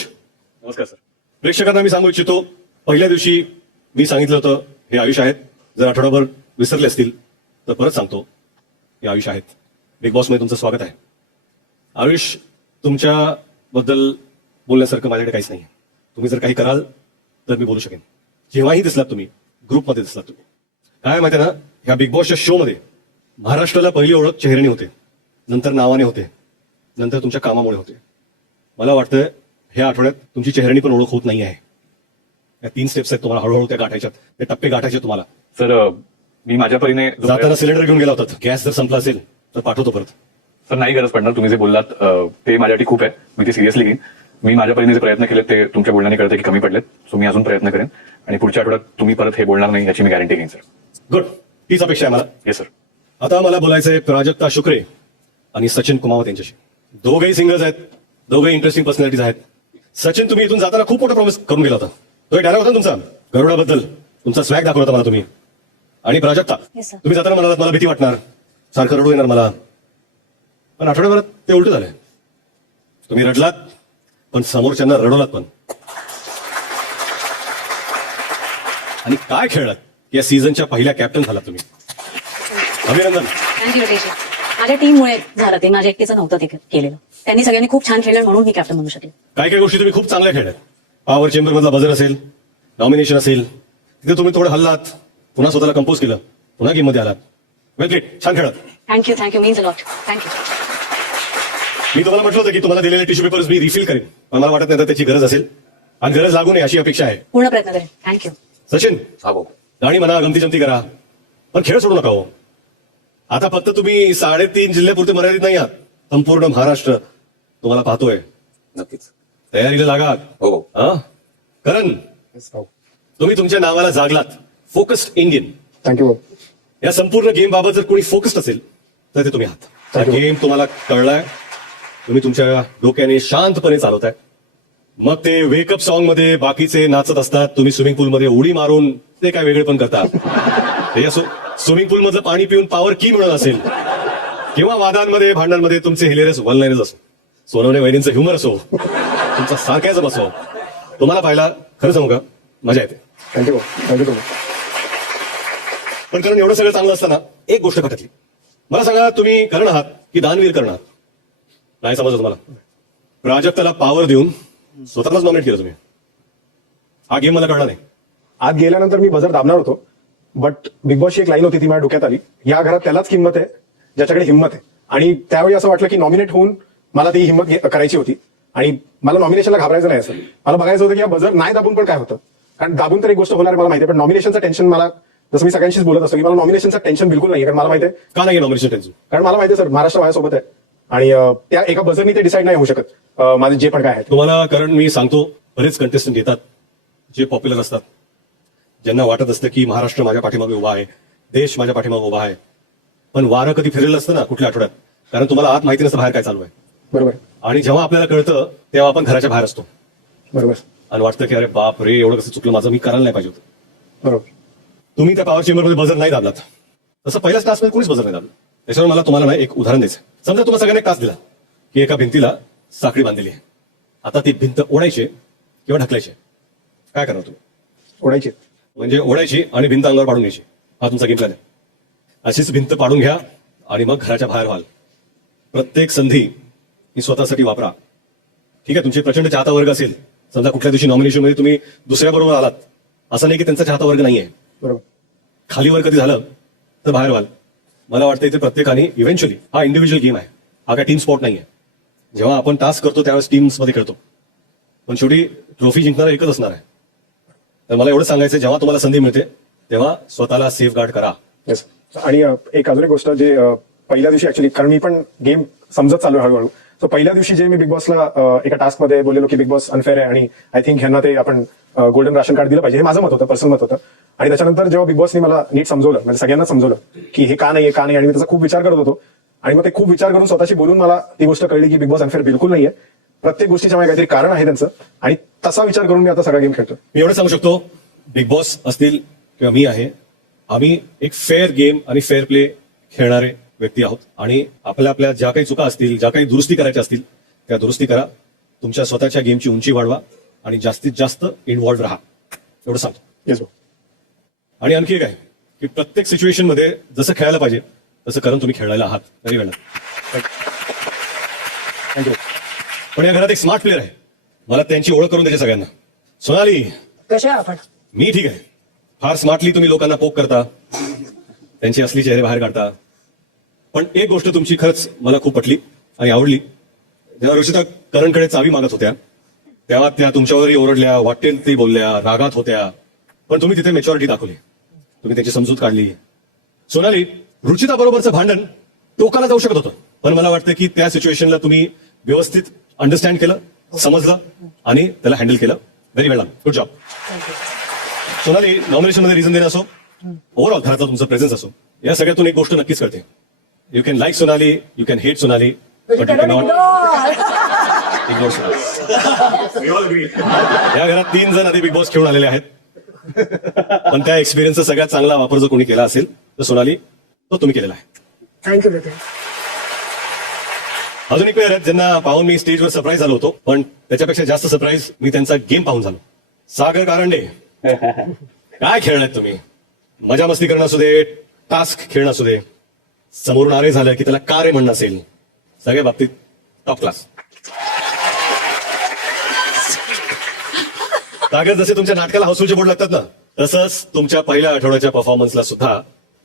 नमस्कार सर. प्रेक्षकांना मी सांगू इच्छितो, पहिल्या दिवशी मी सांगितलं होतं हे आयुष आहेत. जर आठवडाभर विसरले असतील तर परत सांगतो, हे आयुष आहेत. बिग बॉस मध्ये तुमचं स्वागत आहे. आयुष, तुमच्याबद्दल बोलण्यासारखं माझ्याकडे काहीच नाही. तुम्ही जर काही कराल तर मी बोलू शकेन. जेव्हाही दिसलात तुम्ही, ग्रुपमध्ये दिसलात तुम्ही. काय माहिती ना, ह्या बिग बॉसच्या शो मध्ये महाराष्ट्राला पहिली ओळख चेहऱ्याने होते, नंतर नावाने होते, नंतर तुमच्या कामामुळे होते. मला वाटतं ह्या आठवड्यात तुमची चेहऱ्याने पण ओळख होत नाही आहे. या 3 स्टेप्स आहेत तुम्हाला हळूहळू त्या गाठायच्यात, ते टप्पे गाठायचे तुम्हाला. सर, मी माझ्या परीने जाताना सिलेंडर घेऊन गेला होता. गॅस जर संपला असेल तर पाठवतो परत. सर नाही गरज पडणार. तुम्ही जे बोललात ते माझ्यासाठी खूप आहे. मी ते सिरियसली घेईन. मी माझ्या परीने जे प्रयत्न केले ते तुमच्या बोलण्याने कळते की कमी पडलेत. सो मी अजून प्रयत्न करेन आणि पुढच्या आठवड्यात तुम्ही परत हे बोलणार नाही याची मी गॅरंटी घेईन सर. गुड, हीच अपेक्षा आहे मला. Yes sir. आता मला बोलायचंय प्राजक्ता शुक्रे आणि सचिन कुमावत यांच्याशी. दोघेही सिंगर्स आहेत, दोघेही इंटरेस्टिंग पर्सनॅलिटीज आहेत. सचिन, तुम्ही इथून जाताना खूप मोठा प्रॉमिस करून गेला होता. तो एक डायलॉग होता ना तुमचा गरुडाबद्दल, तुमचा स्वॅग दाखवला होता मला तुम्ही. आणि प्राजक्ता, Yes, sir. तुम्ही जाताना म्हणालात मला भीती वाटणार, सारखं रडू येणार मला. पण आठवड्याभरात ते उलट झालंय. तुम्ही रडलात पण समोरच्यांना रडवलात पण. आणि काय खेळलात, या सीझनच्या पहिल्या कॅप्टन झालात तुम्ही. अभिनंदन. थँक्यू रितेश. माझ्या टीममुळे झालं ते, माझ्या एकटीचं नव्हतं ते केलेलं. त्यांनी सगळ्यांनी खूप छान खेळलं म्हणून मी कॅप्टन म्हणू शकले. काही काही गोष्टी तुम्ही खूप चांगल्या खेळल्यात. पॉवर चेंबर मधला बजर असेल, नॉमिनेशन असेल, तिथे तुम्ही थोडं हल्लात, पुन्हा स्वतःला कंपोज केलं, पुन्हा गेम मध्ये आलात. वेल ग्रेट, छान खेळत. Thank you means a lot. Thank you. मी तुम्हाला म्हटलं होतं की तुम्हाला दिलेले टिश्यू पेपर्स मी रिफिल करेन, पण मला वाटत नाही तर त्याची गरज असेल आणि गरज लागू नये अशी अपेक्षा आहे. पूर्ण प्रयत्न करेन. थँक्यू. सचिन, हा भाऊ. गाणी म्हणा, गमती जमती करा, पण खेळ सोडू नका हो. आता फक्त तुम्ही 3.5 जिल्ह्यापुरते मर्यादित नाही आहात. संपूर्ण महाराष्ट्र तुम्हाला पाहतोय. नक्कीच. तयारीला लागा. हो. हा? करण, तुम्ही तुमच्या नावाला जागलात. Focused Indian. थँक्यू. या संपूर्ण गेम बाबत जर कोणी फोकस्ड असेल तर ते तुम्ही आहात. हा गेम तुम्हाला कळलाय, तुम्ही तुमच्या डोक्याने शांतपणे चालवताय. मग ते वेकअप सॉन्ग मध्ये बाकीचे नाचत असतात, तुम्ही स्विमिंग पूल मध्ये उडी मारून ते काय वेगळे पण करतात. हे असो, स्विमिंग पूल मधलं पाणी पिऊन पॉवर की मिळत असेल, किंवा वादांमध्ये भांडणांमध्ये तुमचे हिलेरियस वन लाईनच असो, सोनवणे वहिनींचं ह्युमर असो, तुमचा सार्कॅझम असो, तुम्हाला पाहायला खरं सांगू का मजा येते. Thank you thank you. पण कारण एवढं सगळं चांगलं असताना एक गोष्ट खटकली. मला सांगा, तुम्ही कर्ण आहात की दानवीर कर्ण आहात? नाही समजलं तुम्हाला. प्राजक्ताला पॉवर देऊन स्वतःलाच नॉमिनेट केलं तुम्ही. हा गेम मला कळला नाही. आत गेल्यानंतर मी बजर दाबणार होतो, बट बिग बॉसची एक लाईन होती ती माझ्या डोक्यात आली, या घरात त्यालाच किंमत आहे ज्याच्याकडे हिंमत आहे. आणि त्यावेळी असं वाटलं की नॉमिनेट होऊन मला ती हिंमत करायची होती. आणि मला नॉमिनेशनला घाबरायचं नाही, असं मला बघायचं होतं की या बजर नाही दाबून पण काय होतं. कारण दाबून तर एक गोष्ट होणार आहे मला माहिती आहे, पण नॉमिनेशनचं टेन्शन मला, जसं मी सगळ्यांशीच बोलत असतो की मला नॉमिनेशनचं टेन्शन बिलकुल नाही. कारण मला माहिती आहे, का नाही नॉमिनेशन टेन्शन? कारण मला माहिती आहे सर, महाराष्ट्र माझ्यासोबत आहे आणि त्या एका बजरनी ते डिसाईड नाही होऊ शकत माझे जे पण काय आहे. तुम्हाला कारण मी सांगतो, बरेच कंटेस्टंट येतात जे पॉप्युलर असतात, ज्यांना वाटत असतं की महाराष्ट्र माझ्या पाठीमागे उभा आहे, देश माझ्या पाठीमागे उभा आहे, पण वारं कधी फिरलेलं असतं ना कुठल्या आठवड्यात, कारण तुम्हाला आत माहिती नसतं बाहेर काय चालू आहे. बरोबर आणि जेव्हा आपल्याला कळतं तेव्हा आपण घराच्या बाहेर असतो बरोबर आणि वाटतं की अरे बाप रे, एवढं कसं चुकलं माझं, मी करायला नाही पाहिजे होतं. बरोबर. तुम्ही त्या पॉवर चेंबरमध्ये बजर नाही दाबलात, तसं पहिल्याच टास्कमध्ये कोणीच बजर नाही दाबलं. त्याच्यावर मला तुम्हाला ना एक उदाहरण द्यायचं. समजा तुम्हाला सगळ्यांना एक टास्क दिला की एका भिंतीला साखळी बांधलेली आहे, आता ती भिंत ओढायची किंवा ढकलायची, काय करणार तुम्ही? ओढायची. म्हणजे ओढायची आणि भिंत अंगावर पाडून घ्यायची, हा तुमचा गेम प्लॅन आहे. अशीच भिंत पाडून घ्या आणि मग घराच्या बाहेर व्हाल. प्रत्येक संधी ही स्वतःसाठी वापरा. ठीक आहे, तुमचे प्रचंड चाहता वर्ग असेल, समजा कुठल्या दिवशी नॉमिनेशन मध्ये तुम्ही दुसऱ्या बरोबर आलात, असं नाही की त्यांचा चाहता वर्ग नाहीये, बरोबर. खालीवर कधी झालं तर बाहेर व्हाल. मला वाटतं इथे प्रत्येकाने इव्हेंच्युअली, हा इंडिव्हिज्युअल गेम आहे, हा काय टीम स्पोर्ट नाहीये. जेव्हा आपण टास्क करतो त्यावेळेस टीम्स मध्ये खेळतो, पण शेवटी ट्रॉफी जिंकणारा एकच असणार आहे. तर मला एवढं सांगायचं, जेव्हा तुम्हाला संधी मिळते तेव्हा स्वतःला सेफ गार्ड करा. येस. आणि एक अजून एक गोष्ट, जे पहिल्या दिवशी ऍक्च्युली, कारण मी पण गेम समजत चालू हळूहळू, सो पहिल्या दिवशी जे मी बिग बॉसला एका टास्क मध्ये बोललेलो की बिग बॉस अनफेअर आहे आणि आय थिंक ह्यांना ते आपण गोल्डन राशन कार्ड दिलं पाहिजे, हे माझं मत होतं, पर्सनल मत होतं. आणि त्याच्यानंतर जेव्हा बिग बॉसने मला नीट समजवलं, म्हणजे सगळ्यांना समजवलं की हे का नाही, आणि मी त्याचा खूप विचार करत होतो. आणि मग ते खूप विचार करून स्वतःशी बोलून मला ती गोष्ट कळली की बिग बॉस अनफेअर बिलकुल नाहीये, प्रत्येक गोष्टीच्या मागे काहीतरी कारण आहे त्यांचं, आणि तसा विचार करून मी आता सगळा गेम खेळतो. मी एवढं सांगू शकतो, बिग बॉस असतील किंवा मी आहे, आम्ही एक फेअर गेम आणि फेअर प्ले खेळणारे व्यक्ती आहोत. आणि आपल्या ज्या काही चुका असतील, ज्या काही दुरुस्ती करायच्या असतील त्या दुरुस्ती करा, तुमच्या स्वतःच्या गेमची उंची वाढवा आणि जास्तीत जास्त इन्व्हॉल्व्ह राहा, एवढं सांगतो. येस. आणि आणखी एक आहे की प्रत्येक सिच्युएशन मध्ये जसं खेळायला पाहिजे तसं करून तुम्ही खेळायला आहात, तरी वेळ थँक्यू. पण या घरात एक स्मार्ट प्लेअर आहे, मला त्यांची ओळख करून द्यायची सगळ्यांना. सोनाली, कशा आहे आपण? मी ठीक आहे. फार स्मार्टली तुम्ही लोकांना पोक करता, त्यांचे असली चेहरे बाहेर काढता. पण एक गोष्ट तुमची खरंच मला खूप पटली आणि आवडली. जेव्हा ऋषिता करणकडे चावी मागत होत्या तेव्हा त्या तुमच्यावरही ओरडल्या, वाटेल ते बोलल्या, रागात होत्या, पण तुम्ही तिथे मॅच्युरिटी दाखवली, तुम्ही त्याची समजूत काढली. सोनाली, रुचिता बरोबरचं भांडण टोकाला जाऊ शकत होतं, पण मला वाटतं की त्या सिच्युएशनला तुम्ही व्यवस्थित अंडरस्टँड केलं, समजलं आणि त्याला हँडल केलं. Very well done, good job. Sonali, nomination मध्ये रिझन देणं असो, ओव्हरऑल घराचा तुमचा प्रेझेन्स असो, या सगळ्यातून एक गोष्ट नक्कीच कळते. You can like Sonali, you can hate Sonali, but you can not ignore Sonali. या घरात 3 जण आधी बिग बॉस खेळून आलेले आहेत, पण त्या एक्सपिरियन्सचा सगळ्यात चांगला वापर जर कोणी केला असेल तर सोनाली, तो तुम्ही केलेला आहे. थँक्यू बेटे. अजून एक प्लेअर आहेत ज्यांना पाहून मी स्टेजवर सरप्राईज झालो होतो, पण त्याच्यापेक्षा जास्त सरप्राईज मी त्यांचा गेम पाहून झालो. सागर कारंडे, काय खेळलात तुम्ही? मजा मस्ती करणं असू दे, टास्क खेळणं असू दे, समोरून आरे झालं की त्याला का रे म्हणणं असेल, सगळ्या बाबतीत टॉप क्लास. सागर, जसे तुमच्या नाटकाला हाऊसफुलचे बोर्ड लागतात ना, तसंच तुमच्या पहिल्या आठवड्याच्या परफॉर्मन्सला सुद्धा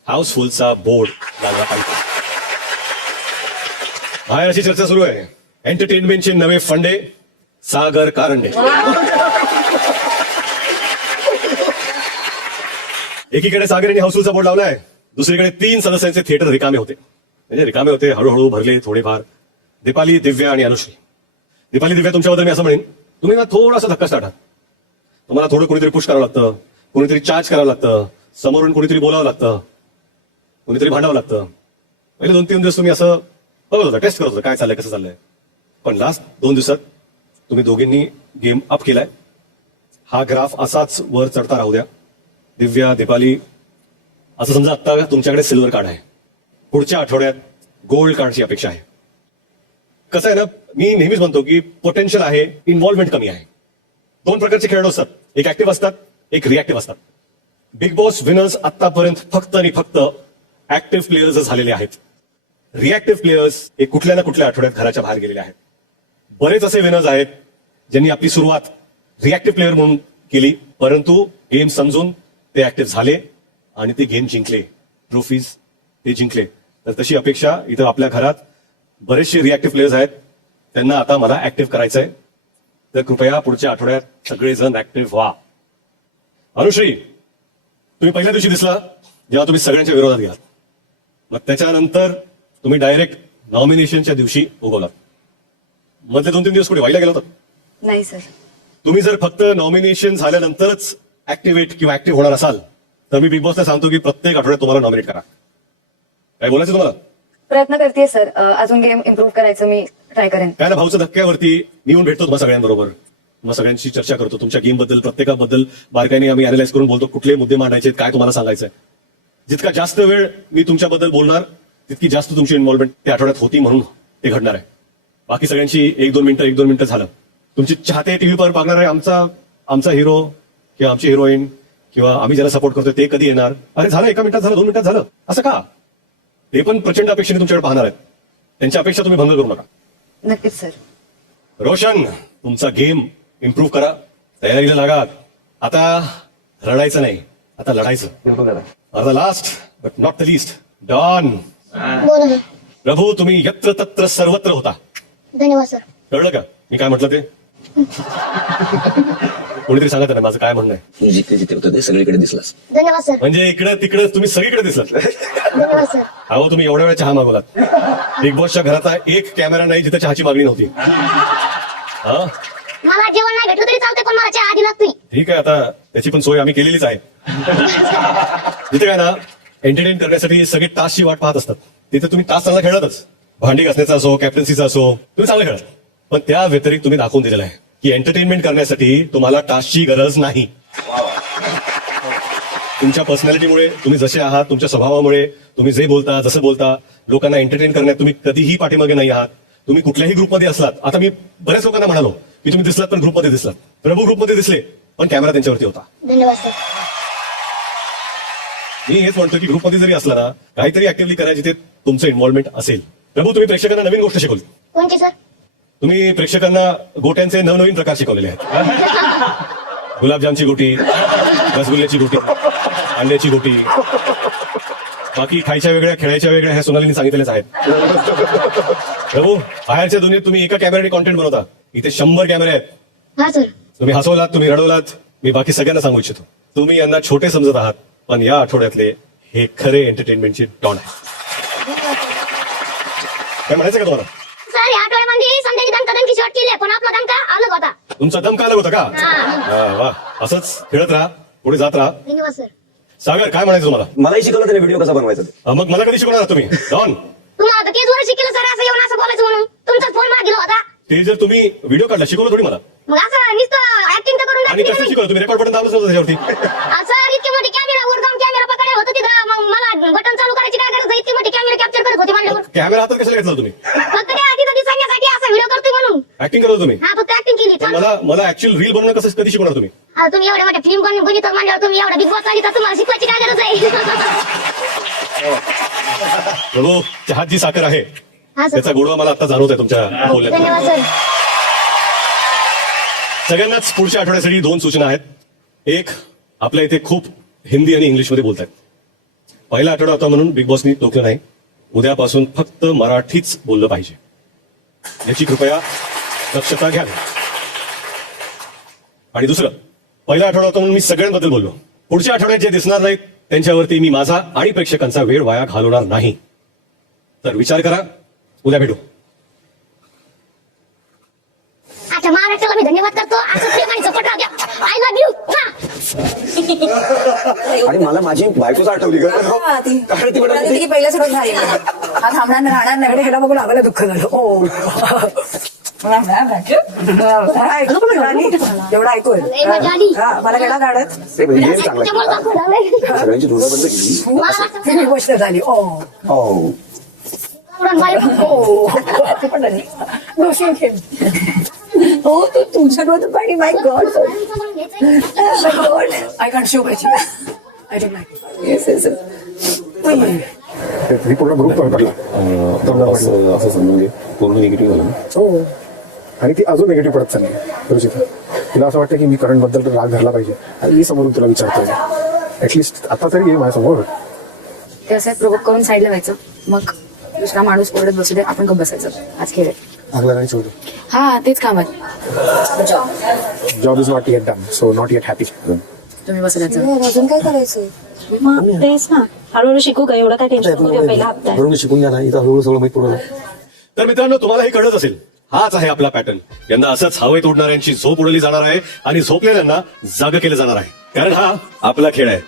हाऊसफुलचा बोर्ड लागला पाहिजे. बाहेर अशी चर्चा सुरू आहे, एंटरटेनमेंटचे नवे फंडे सागर कारंडे. एकीकडे सागर यांनी हाऊसफुलचा बोर्ड लावलाय, दुसरीकडे 3 सदस्यांचे थिएटर रिकामे होते, म्हणजे रिकामे होते, हळूहळू भरले थोडेफार. दीपाली, दिव्या आणि अनुश्री. दीपाली, दिव्या, तुमच्याबद्दल मी असं म्हणेन, तुम्ही ना थोडासा धक्का स्टार्ट आहात. तुम्हाला थोडं कोणीतरी पुश करावं लागतं, कोणीतरी चार्ज करावं लागतं, समोरून कोणीतरी बोलावं लागतं, कोणीतरी भांडावं लागतं. पहिले 2-3 दिवस तुम्ही असं बघत होता, टेस्ट करत होता काय चाललंय, कसं चाललंय. पण लास्ट 2 दिवसात तुम्ही दोघींनी गेम अप केलाय. हा ग्राफ असाच वर चढता राहू द्या. दिव्या, दीपाली, असं समजा आता तुमच्याकडे सिल्वर कार्ड आहे. पुढच्या आठवड्यात गोल्ड कार्डची अपेक्षा आहे. कसं आहे ना, मी नेहमीच म्हणतो की पोटेन्शियल आहे, इन्व्हॉल्वमेंट कमी आहे. दोन प्रकारचे खेळाडू असतात, एक ऍक्टिव्ह असतात, एक रिॲक्टिव्ह असतात. बिग बॉस विनर्स आतापर्यंत फक्त आणि फक्त ऍक्टिव्ह प्लेयर्स झालेले आहेत. रिॲक्टिव्ह प्लेयर्स हे कुठल्या ना कुठल्या आठवड्यात घराच्या बाहेर गेलेले आहेत. बरेच असे विनर्स आहेत ज्यांनी आपली सुरुवात रिॲक्टिव्ह प्लेअर म्हणून केली, परंतु गेम समजून ते ऍक्टिव्ह झाले आणि ते गेम जिंकले, ट्रॉफीज ते जिंकले. तर तशी अपेक्षा इथं आपल्या घरात बरेचसे रिॲक्टिव्ह प्लेयर्स आहेत, त्यांना आता मला ऍक्टिव्ह करायचंय. तर कृपया पुढच्या आठवड्यात सगळेजण ऍक्टिव्ह व्हा. अनुश्री, तुम्ही पहिल्या दिवशी दिसला जेव्हा तुम्ही सगळ्यांच्या विरोधात गेलात. मग त्याच्यानंतर तुम्ही डायरेक्ट नॉमिनेशनच्या दिवशी उगवलात. मधले 2-3 दिवस कुठे व्हायला गेला होता? नाही सर. तुम्ही जर फक्त नॉमिनेशन झाल्यानंतरच ऍक्टिव्हेट किंवा ऍक्टिव्ह होणार असाल तर मी बिग बॉसला सांगतो की प्रत्येक आठवड्यात तुम्हाला नॉमिनेट करा. काय बोलायचं तुम्हाला? प्रयत्न करते सर, अजून गेम इम्प्रूव्ह करायचं मी ट्राय करेन. काय ना, भाऊच्या धक्क्यावरती मी येऊन भेटतो तुम्हाला सगळ्यांबरोबर, मग सगळ्यांशी चर्चा करतो. तुमच्या गेम बद्दल, प्रत्येकाबद्दल बारकाईने आम्ही अॅनालाइज करून बोलतो, कुठले मुद्दे मांडायचे, काय तुम्हाला सांगायचंय. जितका जास्त वेळ मी तुमच्याबद्दल बोलणार तितकी जास्त तुमची इन्व्हॉल्वमेंट त्या आठवड्यात होती, म्हणून ते घडणार आहे. बाकी सगळ्यांची 1-2 मिनिटं झालं. तुमचे चाहते टीव्हीवर बघणार आहे आमचा हिरो किंवा आमची हिरोईन किंवा आम्ही ज्याला सपोर्ट करतो ते कधी येणार. अरे झालं, 1 मिनिटात झालं, 2 मिनिटात झालं, असं का? ते पण प्रचंड अपेक्षेने तुमच्याकडे पाहणार आहेत. त्यांच्या अपेक्षा तुम्ही भंग करू नका. नक्कीच सर. रोशन, तुमचा गेम इम्प्रूव्ह करा, तयारीला लागा. आता रडायचं नाही, आता लढायचं. The last but not the list, don. बोला ना. प्रभू, तुम्ही यत्र तत्र सर्वत्र होता. धन्यवाद सर. कळलं का मी काय म्हटलं ते? कोणीतरी सांगत ना माझं काय म्हणणं आहे. जिथे जिथे होतं ते सगळीकडे दिसलास. धन्यवाद सर. म्हणजे इकडे तिकडे तुम्ही सगळीकडे दिसलात. धन्यवाद सर. अहो, तुम्ही एवढ्या वेळा चहा मागवलात. बिग बॉसच्या घराचा एक कॅमेरा नाही जिथे चहाची मागणी नव्हती. हा, मला जेवण नाही भेटलं तरी चालते, पण मला चहा आधी लागते. ठीक आहे, आता त्याची पण सोय आम्ही केलेलीच आहे. जिथे काय ना, एंटरटेन करण्यासाठी सगळे टास्कची वाट पाहत असतात, तिथे तुम्ही टास्क चांगला खेळतच. भांडी घासण्याचा असो, कॅप्टन्सीचा असो, तुम्ही चांगलं खेळत. पण त्या व्यतिरिक्त तुम्ही दाखवून दिलेलं आहे की एंटरटेनमेंट करण्यासाठी तुम्हाला टास्कची गरज नाही. तुमच्या पर्सनॅलिटीमुळे, तुम्ही जसे आहात, तुमच्या स्वभावामुळे, तुम्ही जे बोलता, जसं बोलता, लोकांना एंटरटेन करण्यात तुम्ही कधीही पाठीमागे नाही आहात. तुम्ही कुठल्याही ग्रुपमध्ये असलात. आता मी बऱ्याच लोकांना म्हणालो की तुम्ही दिसलात पण ग्रुपमध्ये दिसलात. प्रभू ग्रुपमध्ये दिसले पण कॅमेरा त्यांच्यावरती होता. धन्यवाद सर. मी हेच म्हणतो की ग्रुपमध्ये जरी असला ना, काहीतरी ऍक्टिव्हली करा जिथे तुमचं इन्व्हॉल्वमेंट असेल. प्रभू, तुम्ही प्रेक्षकांना नवीन गोष्ट शिकवली. कोणची सर? तुम्ही प्रेक्षकांना गोट्यांचे नवनवीन प्रकार शिकवलेले आहेत. गुलाबजामची गोटी, रसगुल्ल्याची गोटी, अंड्याची गोटी, बाकी खायच्या वेगळ्या, खेळायच्या वेगळ्या, ह्या सोनालीने सांगितलेल्याच आहेत. प्रभू, बाहेरच्या दुनियेत तुम्ही एका कॅमेऱ्याने कॉन्टेंट बनवता, इथे 100 कॅमेरे आहेत. हा सर. तुम्ही हसवलात, तुम्ही रडवलात. मी बाकी सगळ्यांना सांगू इच्छितो, तुम्ही यांना छोटे समजत आहात, पण या आठवड्यातले हे खरे एंटरटेनमेंटचे डॉन आहे. काय म्हणायचं का तुम्हाला? सर, या आठवड्यामध्ये समजा दणकी शॉट केली, पण आपला दणका अलग होता. तुमचा दमका अलग होता का? वा, असंच खेळत राहा, पुढे जात राहा. धन्यवाद सर. सागर, काय म्हणायचं तुम्हाला? मलाही शिकवलं त्याने व्हिडिओ कसा बनवायचा. मग मला कधी शिकवणार तुम्ही? डॉन, तुम्हाला तर तेच वर शिकलं सर, असं येऊन असं बोलायचं म्हणून. तुमचाच फोन मागितला होता. ते जर तुम्ही व्हिडिओ काढला, शिकवलं थोडी मला. मग असं नुसतं ऍक्टिंग तर करून आणि कसं दाखवली. शिकवलं तुम्ही? रेकॉर्ड बटन दाबलंच नव्हतं त्याच्यावरती. सर, इतकी मोठी कॅमेरा वर जाऊन कॅमेरा पकडायला होतं तिथं, मग मला बटन चालू करायची काय गरज आहे? इतकी मोठी कॅमेरा कॅप्चर करत होती म्हणल्यावर. कॅमेरा हातात कशाला घेतला तुम्ही? फक्त त्या तिथं दिसण्यासाठी असा व्हिडिओ करतोय म्हणून. ऍक्टिंग करत तुम्ही. हा, फक्त ऍक्टिंग केली. पण मला ऍक्च्युअल रील बनवणं कसं कधी शिकवणार तुम्ही? हा, तुम्ही एवढ्या मोठ्या फिल्म बनवतात म्हणल्यावर तुम्ही एवढा बिग बॉस आली तर तुम्हाला शिकवायची काय गरज आहे? प्रभू, चहात जी साखर आहे हा सर. त्याचा गोडवा मला आता जाणवत आहे तुमच्या बोलण्यात. धन्यवाद सर. सगळ्यांनाच पुढच्या आठवड्यासाठी 2 सूचना आहेत. एक, आपल्या इथे खूप हिंदी आणि इंग्लिशमध्ये बोलतात. पहिला आठवडा होता म्हणून बिग बॉसनी टोकलं नाही. उद्यापासून फक्त मराठीच बोललं पाहिजे, याची कृपया दक्षता घ्यावी. आणि दुसरं, पहिला आठवडा होता म्हणून मी सगळ्यांबद्दल बोललो. पुढच्या आठवड्यात जे दिसणार नाहीत त्यांच्यावरती मी माझा आणि प्रेक्षकांचा वेळ वाया घालवणार नाही. तर विचार करा, उद्या भेटू. अच्छा, महाराष्ट्राला मी धन्यवाद करतो. असं प्रेम आणि सपोर्ट राहू द्या. I love you. आणि मला माझी बायकोच आठवली ग. कारण ती म्हणत होती, पहिल्या सुरुवात झाली हा थांबणार राहणार नाही. ह्याला बघून आम्हाला दुःख झालं. ओ. एवढा ऐकू लय मजा आली. मला गेला गाडत ते म्हणजे चांगलं त्याच्यामुळे आहे. दाखवलं. सगळ्यांची धुळं बंद केली मला ही गोष्ट झाली ओ हो उडण मारी. हो ती पण झाली दोषी खेळ हो तो तुमच्याकडे पाणी my god I can't show पाहिजे I don't like yes yes ही पूर्ण ग्रुप पडला असं समजून घे पूर्ण निगेटिव्ह झालं. हो आणि ती अजून निगेटिव्ह पडत चालली रुचिता. तिला असं वाटतं की मी करण बद्दल राग धरला पाहिजे आणि मी समोरून तुला विचारतोय ऍटलिस्ट आता तरी ये माझ्यासमोर. ते असं प्रोवोक करून साईडला व्हायचं, मग दुसरा माणूस ओरडत बसू दे, आपण गप्प बसायचं. आज खेळ आहे. आगला आणि सोडू. हा तेच काम आहे. Job is not eight done so not eight happy. तुम्ही बसायचं. अजून काय करायचं तेच ना, हळूहळू शिकू का, एवढा काय टेन्शन पहिला हप्ता आहे. शिकून घ्या ना, इथं हळूहळू सगळं माहित पडलं. तर मित्रांनो, तुम्हाला हे कळत असेल, हाच आहे आपला पॅटर्न. यंदा असंच हवे तोडणाऱ्यांची झोप उडवली जाणार आहे आणि झोपलेल्यांना जाग केलं जाणार आहे, कारण हा आपला खेळ आहे.